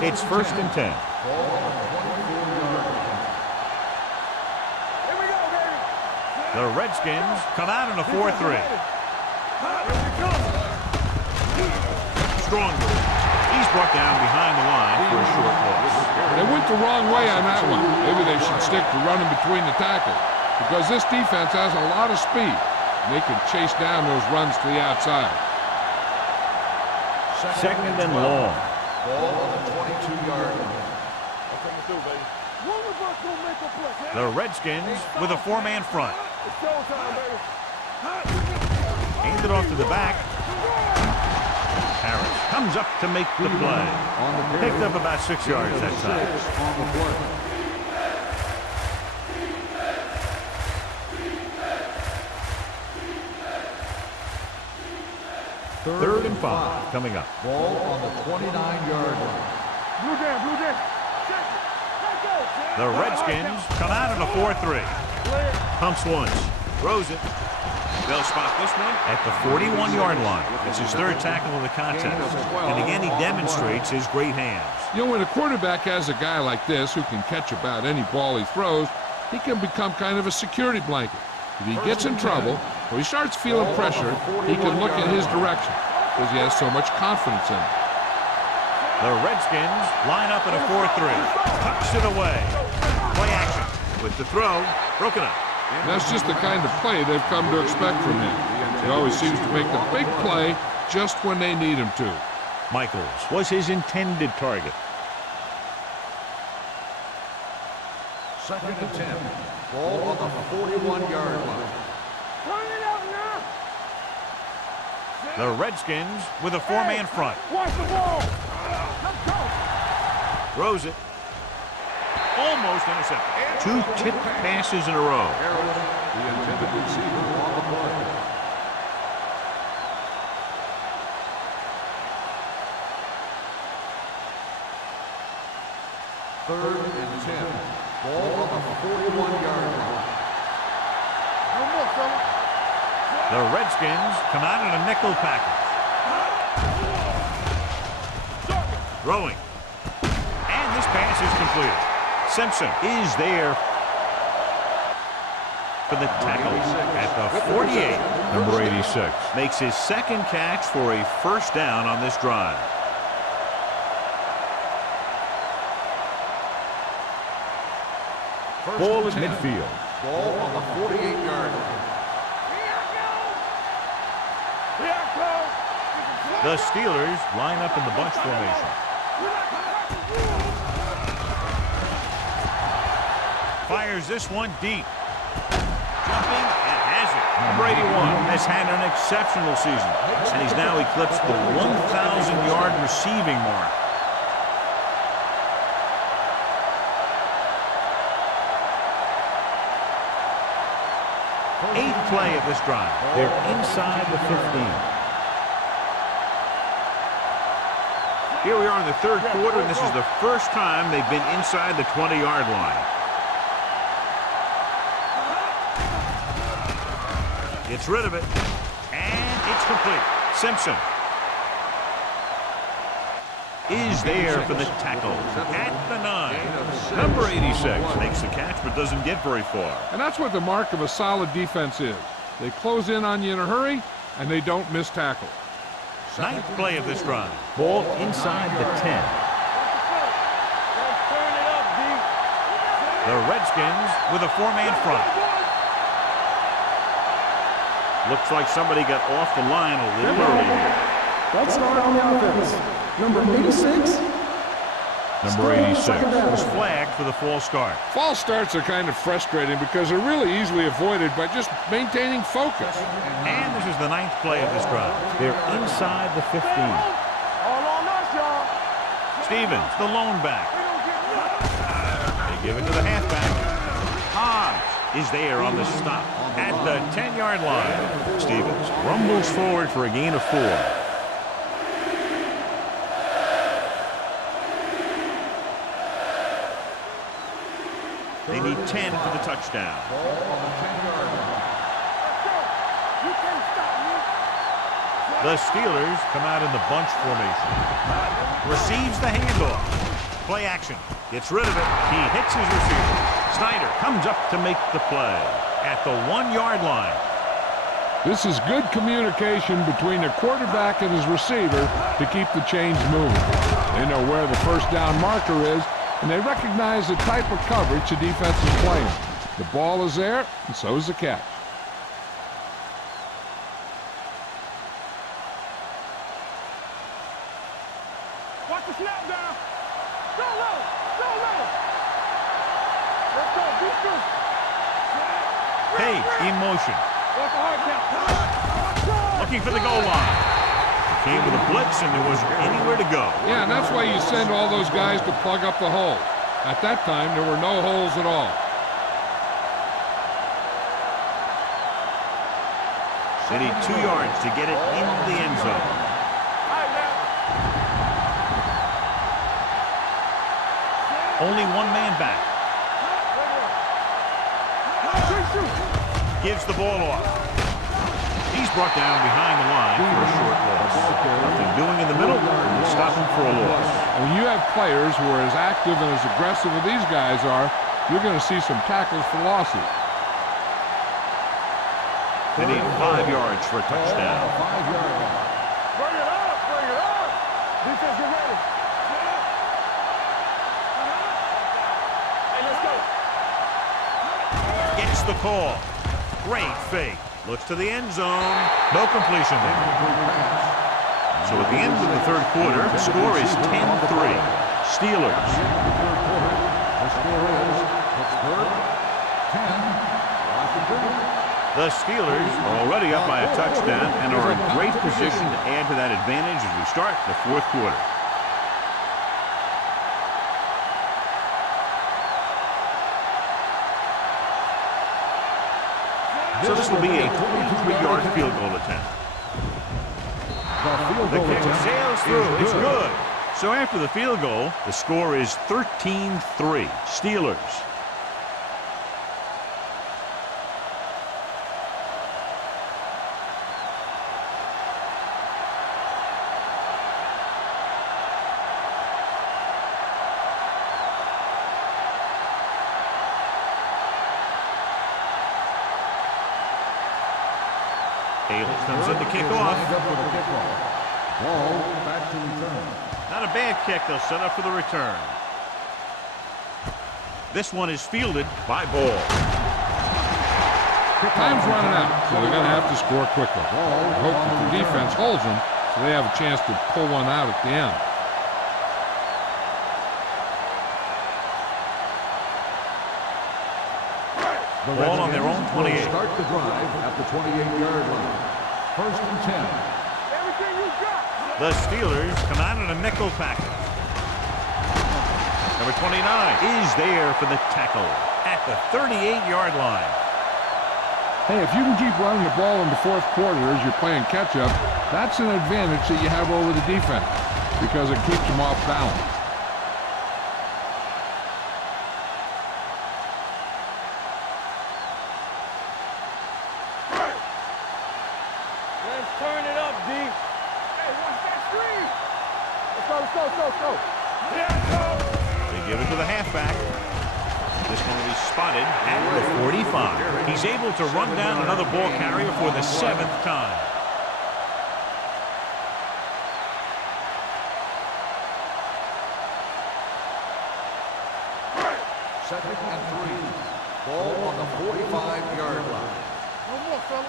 It's 1st and 10. The Redskins come out in a 4-3. Strong move. He's brought down behind the line for a short loss. They went the wrong way on that one. Maybe they should stick to running between the tackles, because this defense has a lot of speed. They can chase down those runs to the outside. Second and long. Ball on the 22-yard line. The Redskins with a 4-man front. Handed off to the back. Harris comes up to make the play. Picked up about 6 yards that time. Third and 5 coming up. Ball on the 29-yard line. Blue Jam. The Redskins come out in a 4-3. Pumps once. Throws it. They'll spot this one at the 41-yard line. It's his 3rd tackle of the contest. And again, he demonstrates his great hands. You know, when a quarterback has a guy like this who can catch about any ball he throws, he can become kind of a security blanket. If he gets in trouble or he starts feeling pressure, he can look in his direction because he has so much confidence in him. The Redskins line up in a 4-3. Tucks it away. Play action with the throw. Broken up. And that's just the kind of play they've come to expect from him. He always seems to make the big play just when they need him to. Michaels was his intended target. Second and 10. Ball on the 41-yard line. Turn it up now. The Redskins with a 4-man front. Watch the ball. Let's go. Throws it. Almost intercepted. 2 tipped passes in a row. The intended receiver on the play. Third and 10. Ball on the 41-yard line. No more, fella. The Redskins come out in a nickel package. Throwing. And this pass is completed. Simpson is there for the tackle at the 48. Number 86 makes his 2nd catch for a 1st down on this drive. Ball at midfield. Ball on the 48-yard line. The Steelers line up in the bunch formation. Fires this one deep. Jumping and has it. Number 81 has had an exceptional season, and he's now eclipsed the 1,000-yard receiving mark. Eighth play of this drive. They're inside the 15. Here we are in the 3rd quarter, and this is the 1st time they've been inside the 20-yard line. Gets rid of it, and it's complete. Simpson is there for the tackle at the 9. Number 86 makes the catch but doesn't get very far. And that's what the mark of a solid defense is. They close in on you in a hurry, and they don't miss tackle. 9th play of this drive. Ball inside the 10. The Redskins with a 4-man front. Looks like somebody got off the line a little early here. Let's start on the offense. Number 86. Number 86 was flagged for the false start. False starts are kind of frustrating because they're really easily avoided by just maintaining focus. And this is the 9th play of this drive. They're inside the 15. All on us, y'all. Stevens, the lone back. They give it to the halfback. Hobbs is there on the stop at the 10-yard line. Stevens rumbles forward for a gain of 4. They need 10 for the touchdown. Ball on the 10-yard line. You can't stop me. The Steelers come out in the bunch formation. Receives the handoff. Play action. Gets rid of it. He hits his receiver. Snyder comes up to make the play at the 1-yard line. This is good communication between the quarterback and his receiver to keep the chains moving. They know where the first down marker is, and they recognize the type of coverage the defense is playing. The ball is there, and so is the catch. Watch the snap down. Go low. Go low. Let's go. Beat through. Page in motion. Walk the hard count. Looking for the goal line. Came with a blitz, and there wasn't anywhere to go. Yeah, and that's why you send all those guys to plug up the hole. At that time, there were no holes at all. They need 2 yards to get it into the end zone. All right, now. Only 1 man back. Gives the ball off. He's brought down behind the line for a short loss. Nothing doing in the middle. Stop him for a loss. And when you have players who are as active and as aggressive as these guys are, you're going to see some tackles for losses. They need 5 yards for a touchdown. 5-yard line. Bring it up. Bring it up. Defense, get ready. Hey, let's go. Gets the call. Great fake. Looks to the end zone. No completion there. So at the end of the third quarter, the score is 10-3. Steelers. The score is Pittsburgh 10, Washington. The Steelers are already up by a touchdown and are in great position to add to that advantage as we start the fourth quarter. So this will be a 23-yard field goal attempt. The kick sails through. It's good. So after the field goal, the score is 13-3. Steelers. Haley comes in to kick off. Ball back to return. Not a bad kick. They'll set up for the return. This one is fielded by Ball. Time's running out, so they're going to have to score quickly. I hope that the defense holds them so they have a chance to pull one out at the end. Ball on their own 28. Start the drive at the 28-yard line. First and 10. Everything you got. The Steelers come out in a nickel package. Number 29 is there for the tackle at the 38-yard line. Hey, if you can keep running the ball in the fourth quarter as you're playing catch-up, that's an advantage that you have over the defense because it keeps them off balance. Let's turn it up, D. Hey, watch that screen. Let's go, let's go, let's go, let's go. Let's go. They give it to the halfback. This one will be spotted at the 45. He's able to run down another ball carrier for the 7th time. Second and 3. Ball on the 45-yard line. No more, fella.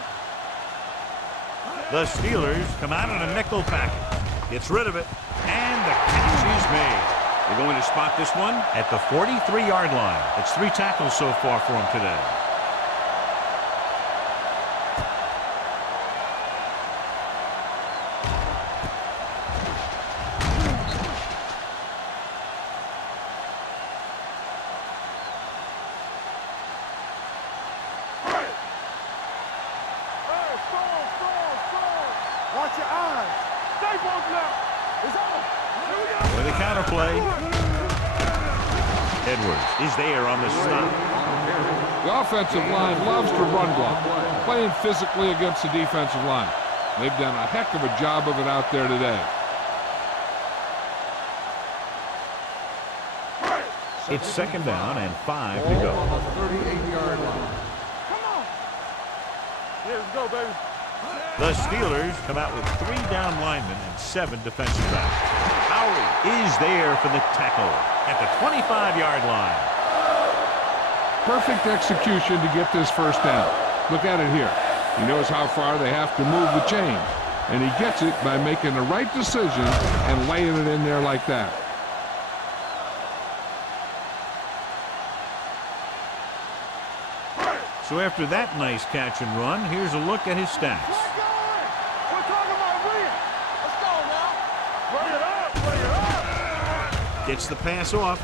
The Steelers come out in a nickel package. Gets rid of it, and the catch is made. They're going to spot this one at the 43-yard line. It's 3 tackles so far for him today. Hey, storm. Watch your eyes. Stay both left. It's on. Here we go. With a counterplay. Edwards is there on the stop. The offensive line loves to run block, playing physically against the defensive line. They've done a heck of a job of it out there today. It's second down and 5 to go. On the 38-yard line. Come on. Yeah, let's go, baby. The Steelers come out with 3 down linemen and 7 defensive backs. Howery is there for the tackle at the 25-yard line. Perfect execution to get this first down. Look at it here. He knows how far they have to move the chain, and he gets it by making the right decision and laying it in there like that. So after that nice catch and run, here's a look at his stats. We're talking about winning. Let's go now. Bring it up. Bring it up. Gets the pass off.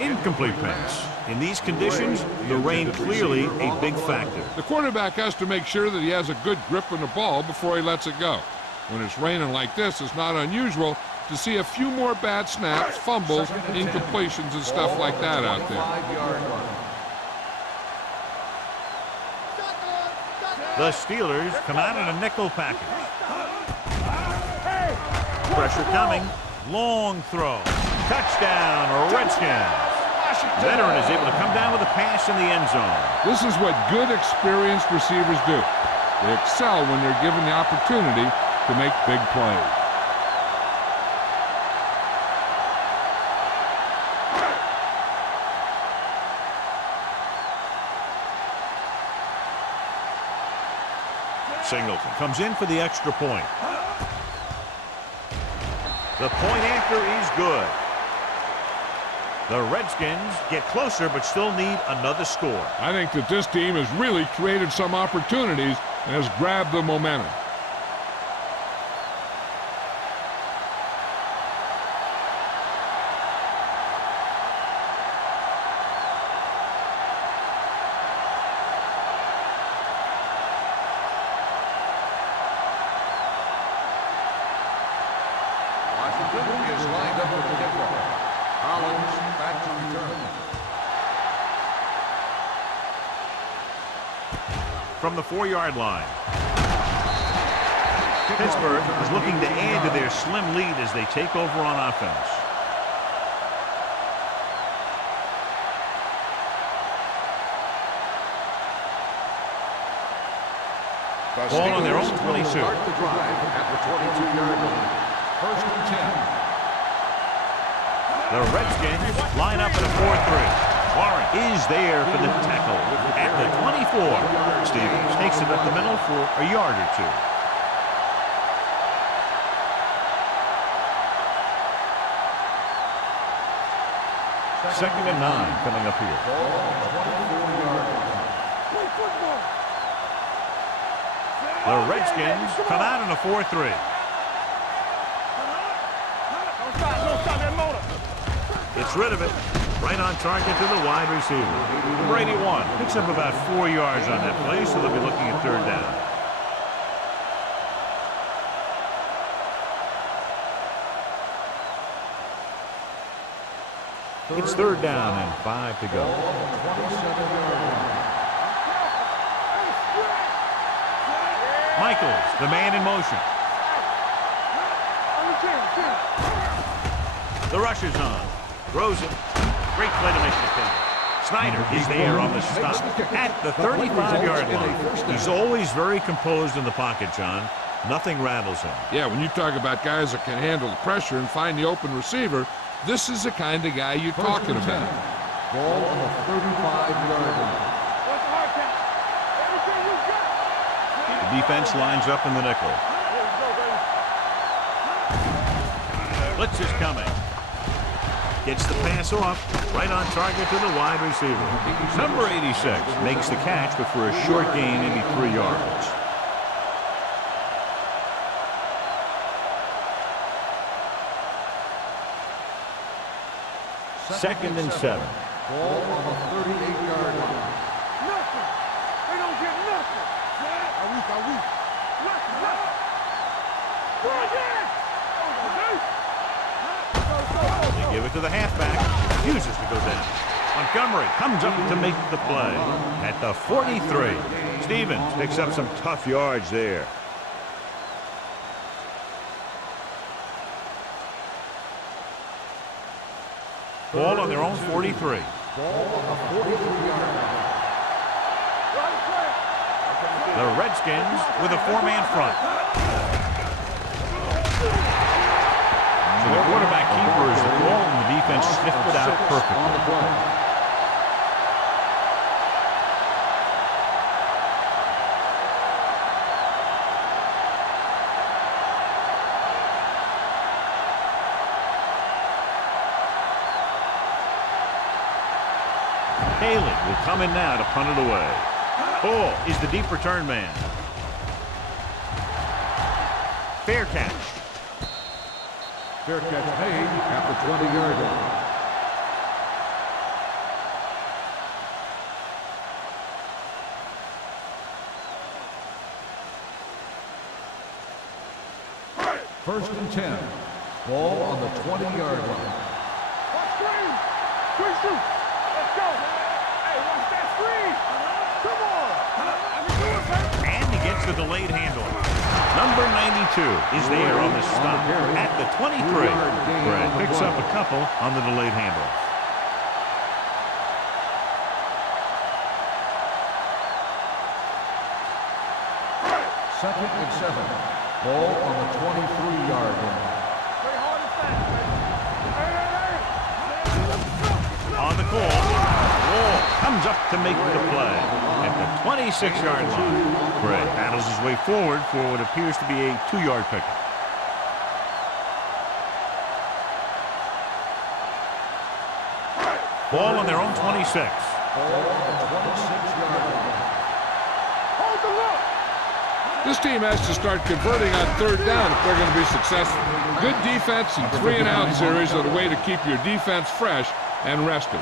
Incomplete pass. In these conditions, the rain clearly a big factor. The quarterback has to make sure that he has a good grip on the ball before he lets it go. When it's raining like this, it's not unusual to see a few more bad snaps, fumbles, incompletions, and stuff like that out there. 5-yard line. The Steelers come out in a nickel package. Pressure coming. Long throw. Touchdown, Redskins. Veteran is able to come down with a pass in the end zone. This is what good, experienced receivers do. They excel when they're given the opportunity to make big plays. Singleton comes in for the extra point. The point after is good. The Redskins get closer but still need another score. I think that this team has really created some opportunities and has grabbed the momentum. Washington is lined up with the kickoff. Collins back to return. From the 4-yard line. Pittsburgh is looking to add to their slim lead as they take over on offense. Ball on their own 22. Start the drive at the 22-yard line. First and 10. The Redskins line up in a 4-3. Warren is there for the tackle at the 24. Stevens takes it up the middle for a yard or two. Second and 9 coming up here. The Redskins come out in a 4-3. Don't stop that motor. Gets rid of it. Right on target to the wide receiver. Number 81 picks up about 4 yards on that play, so they'll be looking at third down. It's third down and 5 to go. Michaels, the man in motion. The rush is on. Throws it. Great play to make the pin. Snyder is there on the stop at the 35-yard line. He's always very composed in the pocket, John. Nothing rattles him. Yeah, when you talk about guys that can handle the pressure and find the open receiver, this is the kind of guy you're talking about. Ball on the 35-yard line. The defense lines up in the nickel. Blitz is coming. Gets the pass off. Right on target to the wide receiver. Number 86 makes the catch, but for a short gain, maybe 3 yards. Second and 7. Ball on the 38-yard line. Nothing. They don't get nothing. Are we? Nothing. They give it to the halfback. Refuses to go down. Montgomery comes up to make the play at the 43. Stevens picks up some tough yards there. Ball on their own 43. The Redskins with a 4-man front. So the quarterback keeper is the ball, and the defense sniffed it out perfectly. Haley will come in now to punt it away. Hall is the deep return man. Fair catch. Fair catch made at the 20-yard line. First and 10. Ball on the 20-yard line. Watch screen. Quick shoot. Let's go. Hey, watch that screen. Come on. And he gets the delayed handle. Number 92 is there on the stop at the 23. Brad picks up a couple on the delayed handle. Second and 7. Ball on the 23-yard line. Play hard and fast, baby. On the call, Wall comes up to make the play at the 26-yard line. Brad battles his way forward for what appears to be a 2-yard pickup. Ball on their own 26. Ball on the 26-yard line. Hold the look. This team has to start converting on third down if they're going to be successful. Good defense and 3-and-out series are the way to keep your defense fresh and rested.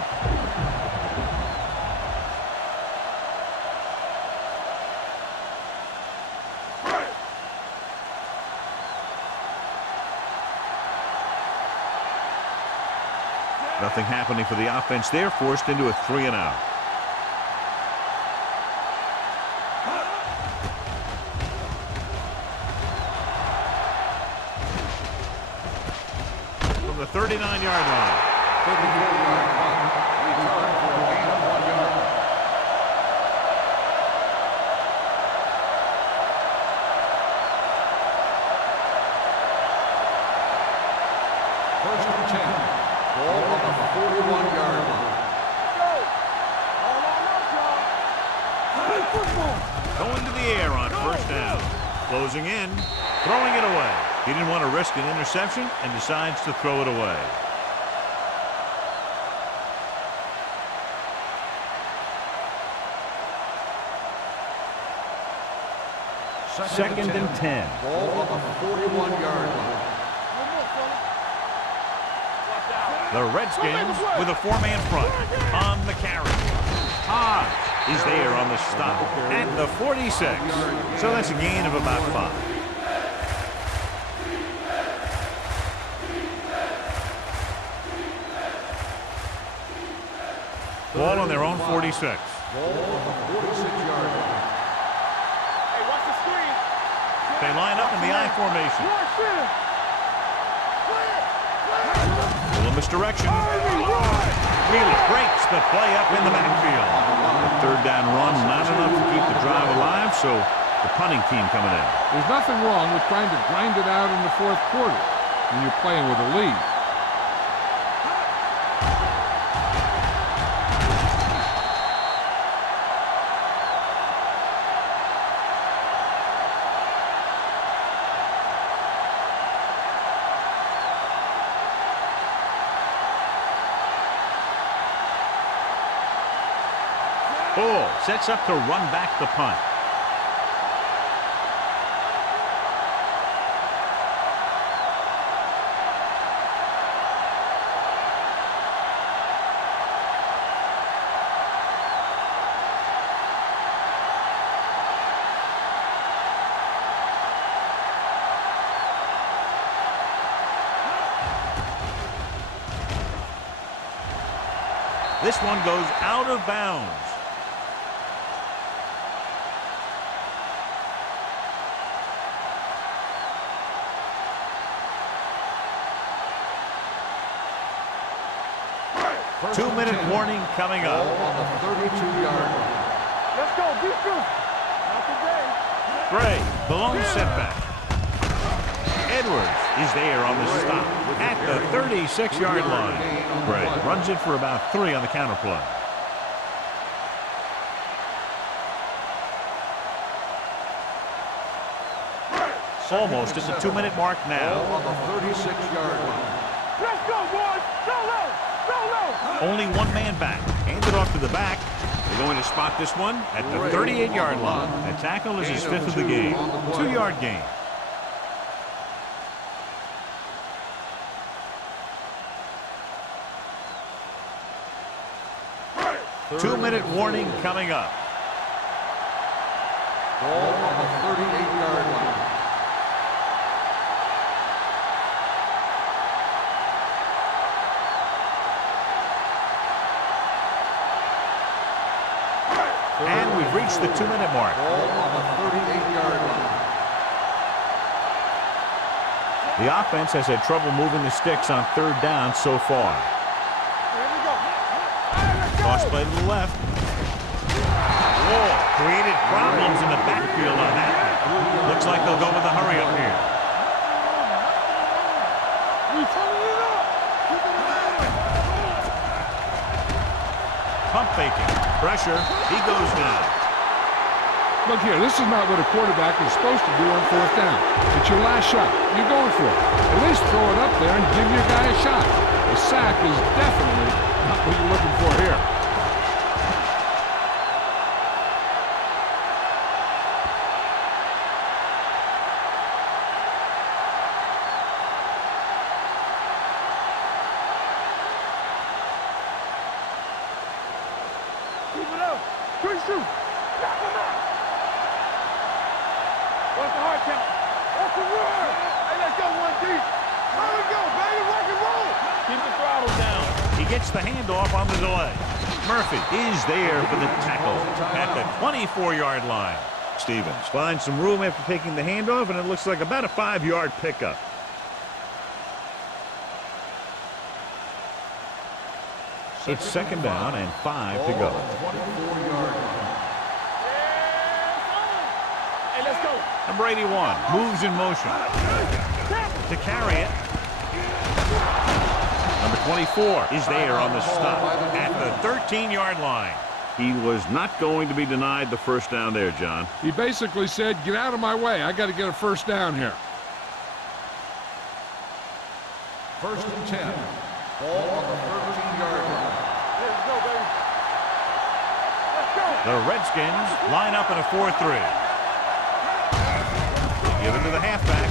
Nothing happening for the offense there, forced into a 3-and-out. From the 39-yard line. 34-yard punt. Return for a gain of 1 yard. First and 10. Ball on the 41-yard line. Go. All on up, y'all. Play football. Going to the air on first down. Closing in, throwing it away. He didn't want to risk an interception and decides to throw it away. Second and 10. Ball on the 41-yard line. The Redskins with a 4-man front on the carry. Hodge is there on the stop at the 46. So that's a gain of about 5. Ball on their own 46. Ball on the 46-yard line. Hey, watch the screen. They line up in the I formation. Watch it. Little misdirection. Wheeler breaks the play up in the backfield. The third down run, not enough to keep the drive alive, so the punting team coming in. There's nothing wrong with trying to grind it out in the fourth quarter when you're playing with a lead. Bull sets up to run back the punt. This one goes out of bounds. Two-minute warning coming up. On the 32-yard line. Let's go, defense. Not today. Gray, the lone setback. Edwards is there on the stop at the 36-yard line. Gray runs it for about 3 on the counter play. Almost at the 2-minute mark now. On the 36-yard line. Let's go, boys. Go low. Go low. Only one man back. Handed off to the back. They're going to spot this one at the 38-yard line. A tackle is his 5th of the game. 2-yard gain. Two-minute warning coming up. Ball on the 38-yard line. And we've reached the 2-minute mark. Ball on the 38-yard line. The offense has had trouble moving the sticks on 3rd down so far. Here we go. Toss play to the left. Whoa, created problems in the backfield on that one. Looks like they'll go with a hurry up here. We turning it up. Keep it alive. Pump faking. Pressure. He goes down. Look here, this is not what a quarterback is supposed to do on 4th down. It's your last shot. You're going for it. At least throw it up there and give your guy a shot. The sack is definitely not what you're looking for here. Keep it up. Quick shoot. Knock him out. What's the hard count? What's the word? Hey, let's go, 1D. Here we go, baby. Rock and roll. Keep the throttle down. He gets the handoff on the delay. Murphy is there for the tackle at the 24-yard line. Stevens finds some room after taking the handoff, and it looks like about a 5-yard pickup. It's 2nd down and 5 to go. 24-yard line. Hey, let's go. Number 81 moves in motion to carry it. Number 24 is there on the stop at the 13-yard line. He was not going to be denied the 1st down there, John. He basically said, get out of my way. I got to get a 1st down here. 1st and 10. Ball on the 13-yard line. Let's go, baby. Let's go. The Redskins line up in a 4-3. They give it to the halfback.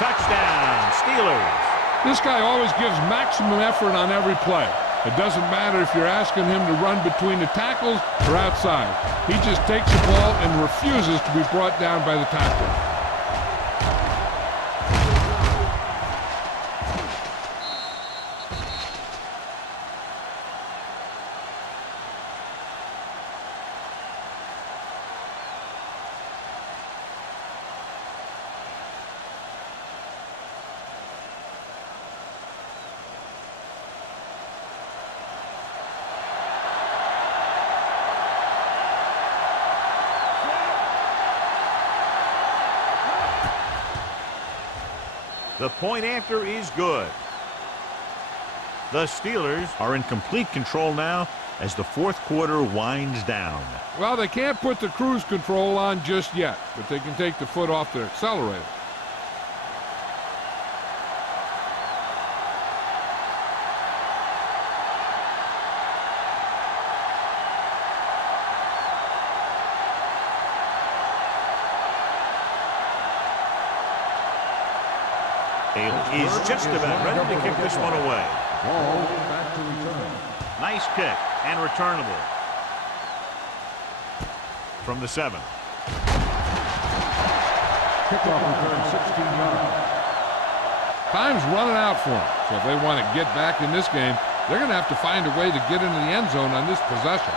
Touchdown, Steelers. This guy always gives maximum effort on every play. It doesn't matter if you're asking him to run between the tackles or outside. He just takes the ball and refuses to be brought down by the tackler. The point after is good. The Steelers are in complete control now as the 4th quarter winds down. Well, they can't put the cruise control on just yet, but they can take the foot off their accelerator. Is just about ready to kick this one away. Ball back to return. Nice kick and returnable. From the 7. Kickoff return 16 yards. Time's running out for them, so if they want to get back in this game, They're going to have to find a way to get into the end zone on this possession.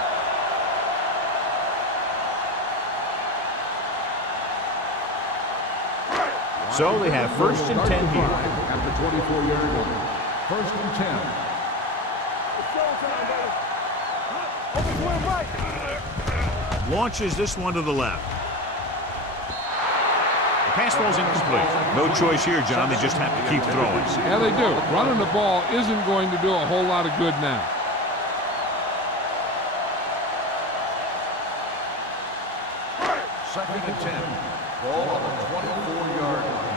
So they have 1st and 10 here. At the 24-yard line. 1st and 10. Launches this one to the left. The pass ball's incomplete. No choice here, John. They just have to keep throwing. Yeah, they do. Running the ball isn't going to do a whole lot of good now. Second and 10. Ball on the 24-yard line.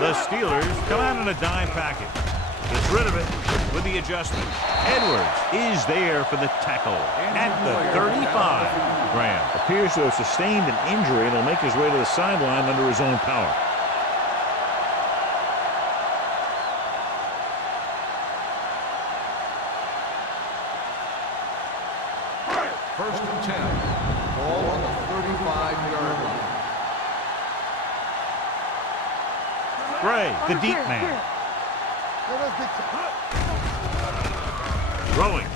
The Steelers come out in a dime package. Gets rid of it with the adjustment. Edwards is there for the tackle at the 35. Graham appears to have sustained an injury and will make his way to the sideline under his own power. First and 10. Ball on the 35-yard line. Gray, the deep man. Throwing.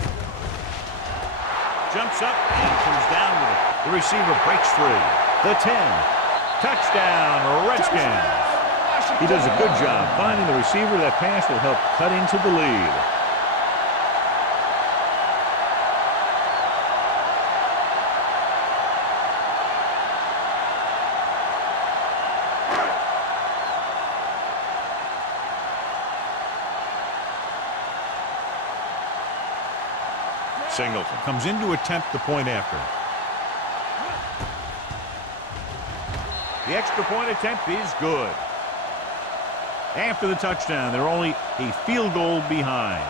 Jumps up and comes down with it. The receiver breaks free. The 10. Touchdown, Redskins. He does a good job finding the receiver. That pass will help cut into the lead. Singleton comes in to attempt the point after. The extra point attempt is good. After the touchdown, they're only a field goal behind.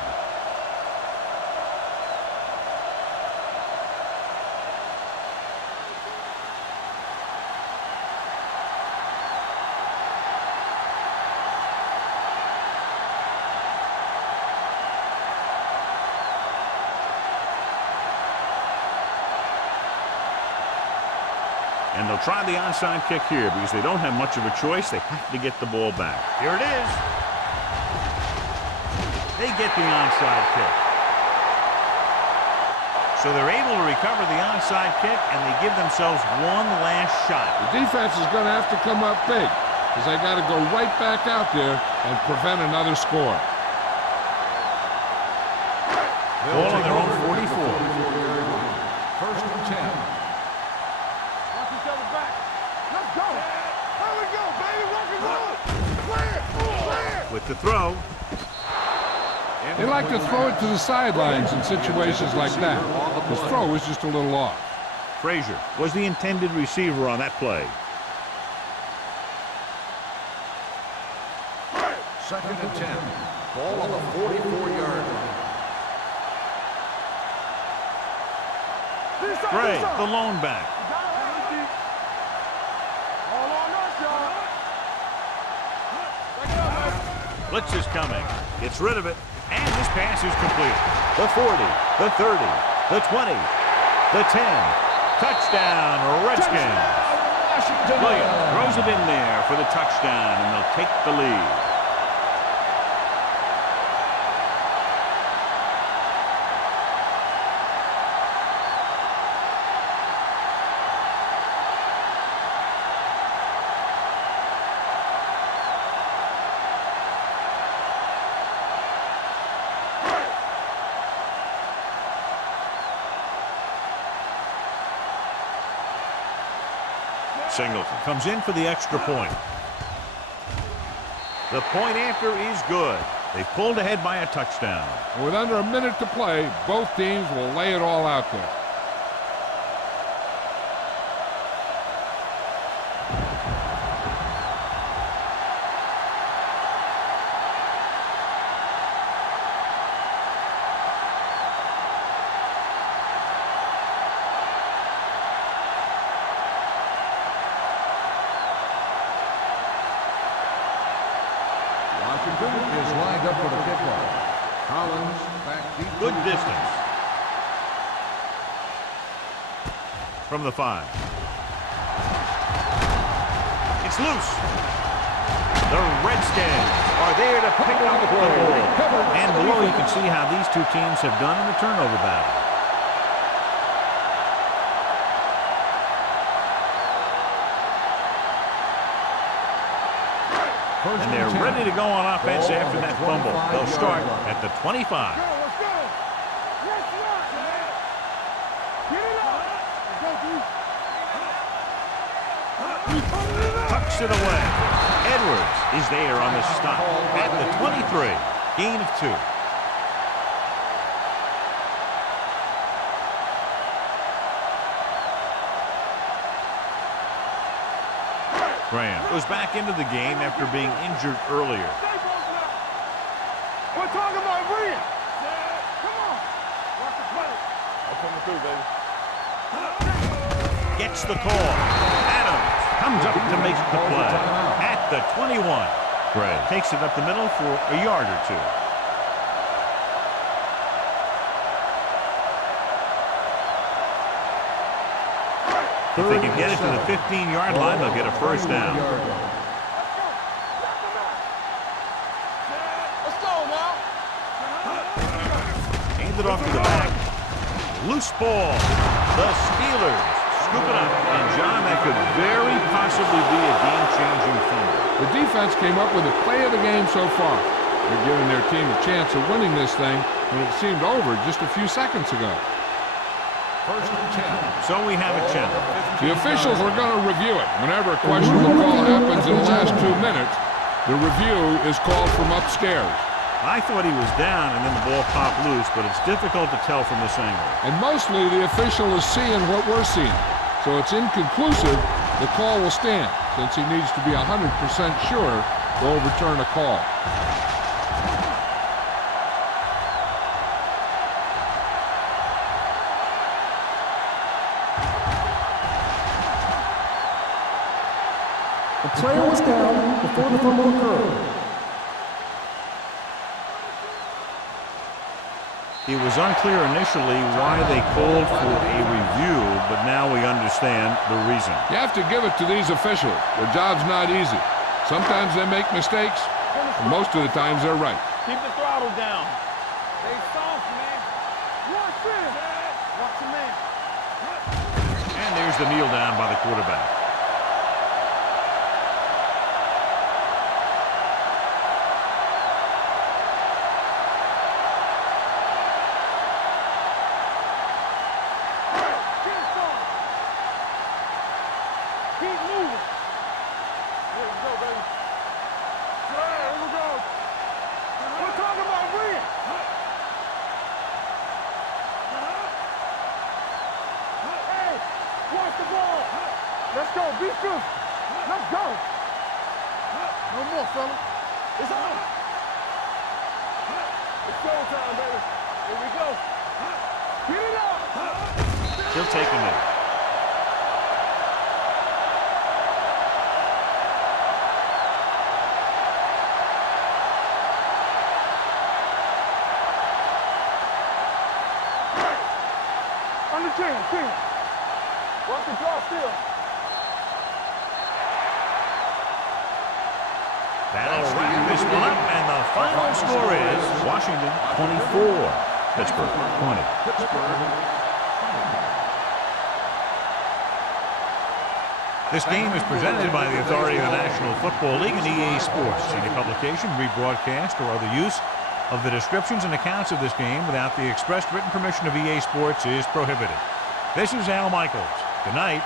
And they'll try the onside kick here because they don't have much of a choice. They have to get the ball back. Here it is. They get the onside kick. So they're able to recover the onside kick, and they give themselves one last shot. The defense is going to have to come up big because they got to go right back out there and prevent another score. Ball on their own 44. First and 10. With the throw. They like to throw it to the sidelines in situations like that. His throw is just a little off. Frazier was the intended receiver on that play. Second and 10. Ball on the 44-yard line. Gray, the lone back. Blitz is coming. Gets rid of it. And this pass is complete. The 40, the 30, the 20, the 10. Touchdown, Redskins. Williams throws it in there for the touchdown, and they'll take the lead. Singleton comes in for the extra point. The point after is good. They've pulled ahead by a touchdown. With under a minute to play, both teams will lay it all out there. Washington is lined up for the kickoff. Collins back deep. Good distance. From the 5. It's loose. The Redskins are there to pick up the ball. And below you can see how these two teams have done in the turnover battle. And they're ready to go on offense after that fumble. They'll start at the 25. Let's go. Let's rock, man. Get it up. Tucks it away. Edwards is there on the stop at the 23. Gain of 2. Graham goes back into the game after being injured earlier. We're talking about Rhea. Come on. Watch the play. I'm coming through, baby. Gets the call. Adams comes up to make the play at the 21. Gray takes it up the middle for a yard or 2. If they can get it to the 15-yard line, they'll get a first down. Let's go now. Hand it off to the back. Loose ball. The Steelers scoop it up. And, John, that could very possibly be a game-changing fumble. The defense came up with the play of the game so far. They're giving their team a chance of winning this thing when it seemed over just a few seconds ago. First and 10. So we have a challenge. The officials are going to review it. Whenever a questionable call happens in the last 2 minutes, the review is called from upstairs. I thought he was down and then the ball popped loose, but it's difficult to tell from this angle. And mostly the official is seeing what we're seeing. So it's inconclusive. The call will stand since he needs to be 100% sure to overturn a call. The player was down before the fumble occurred. It was unclear initially why they called for a review, but now we understand the reason. You have to give it to these officials. Their job's not easy. Sometimes they make mistakes, and most of the times they're right. Keep the throttle down. Stay soft, man. Watch this. Watch the man. And there's the kneel down by the quarterback. Let's go, be good. Let's go. No more, fella. It's on. It's showtime, baby. Here we go. Get it up. He'll take a minute. On the 10. Watch the draw still. That'll wrap this one up, and the final score is Washington 24, Pittsburgh 20. This game is presented by the authority of the National Football League and EA Sports. Any publication, rebroadcast, or other use of the descriptions and accounts of this game without the expressed written permission of EA Sports is prohibited. This is Al Michaels. Good night.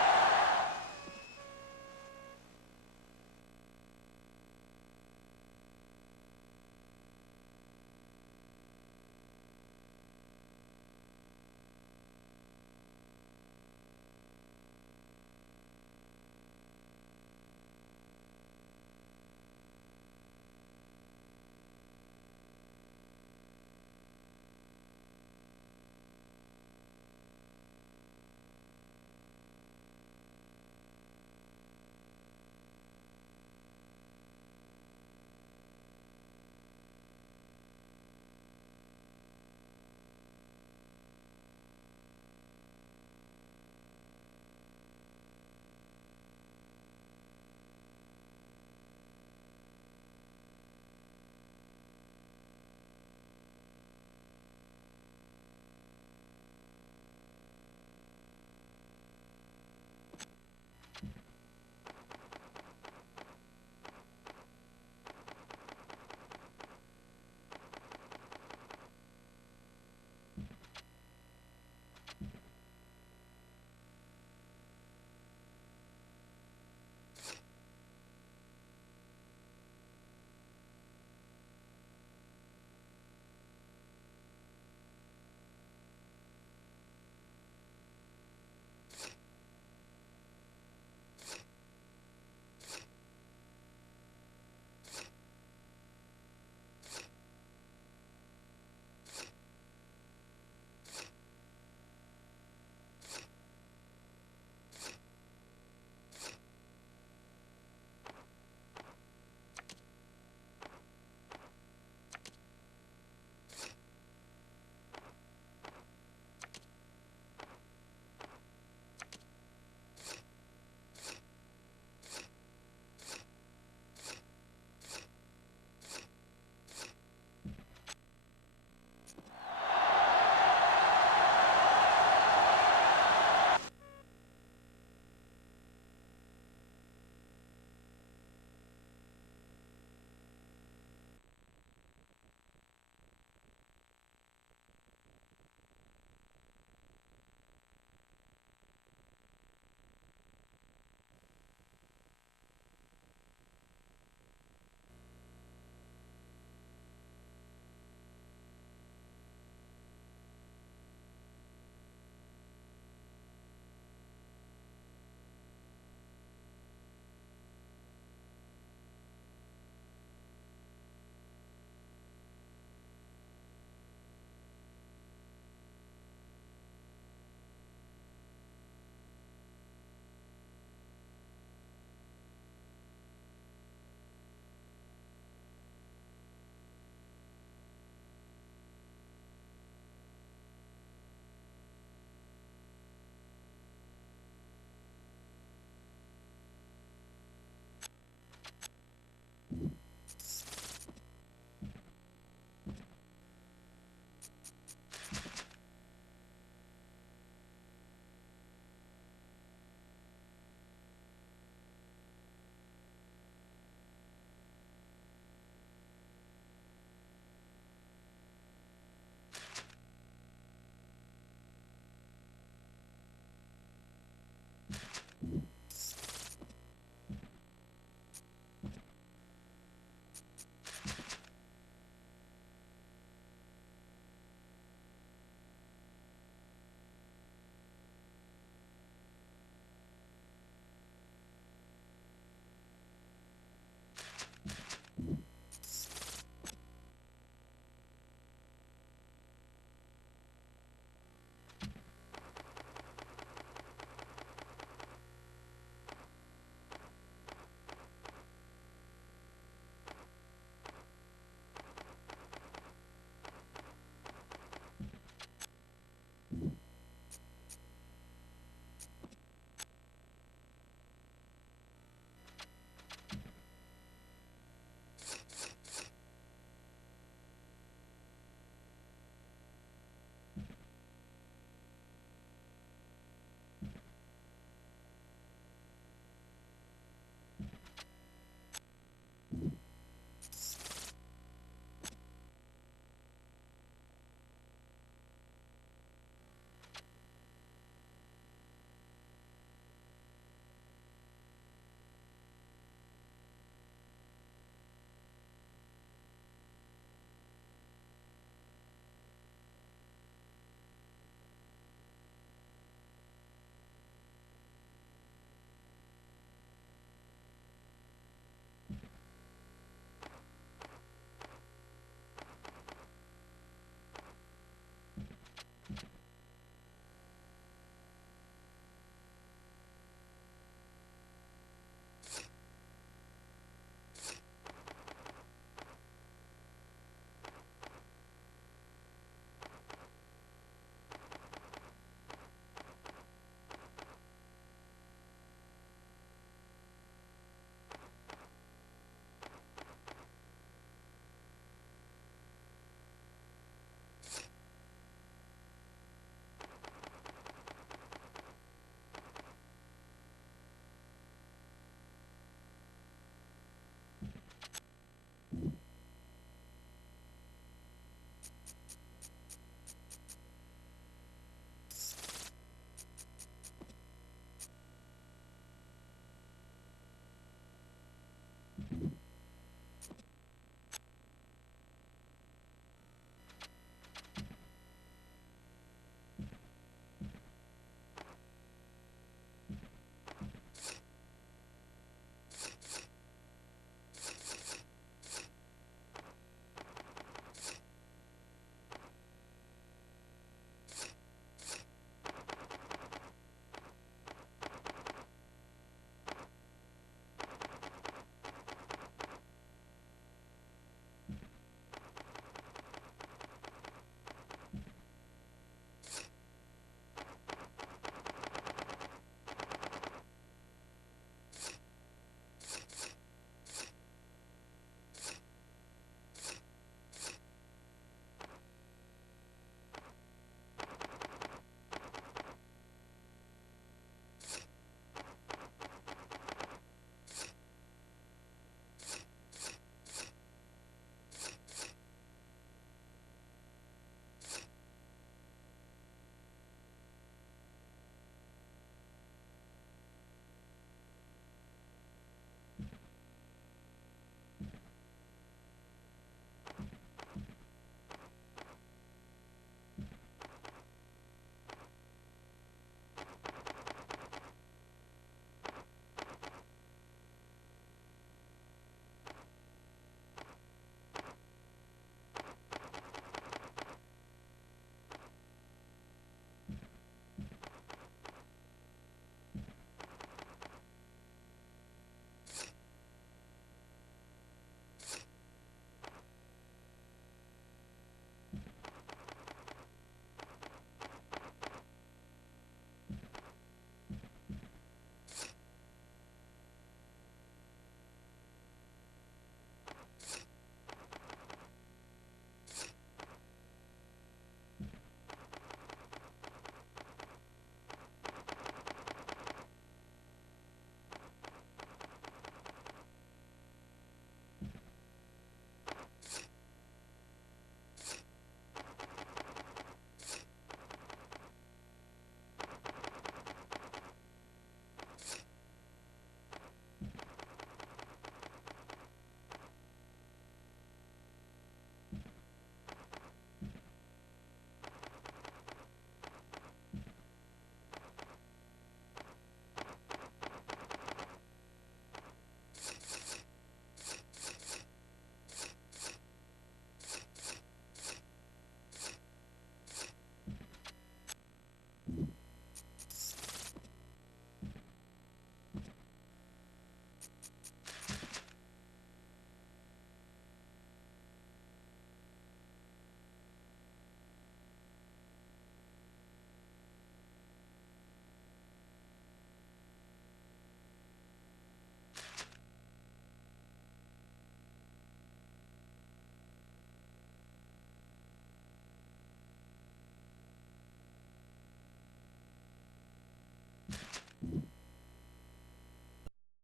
Bye.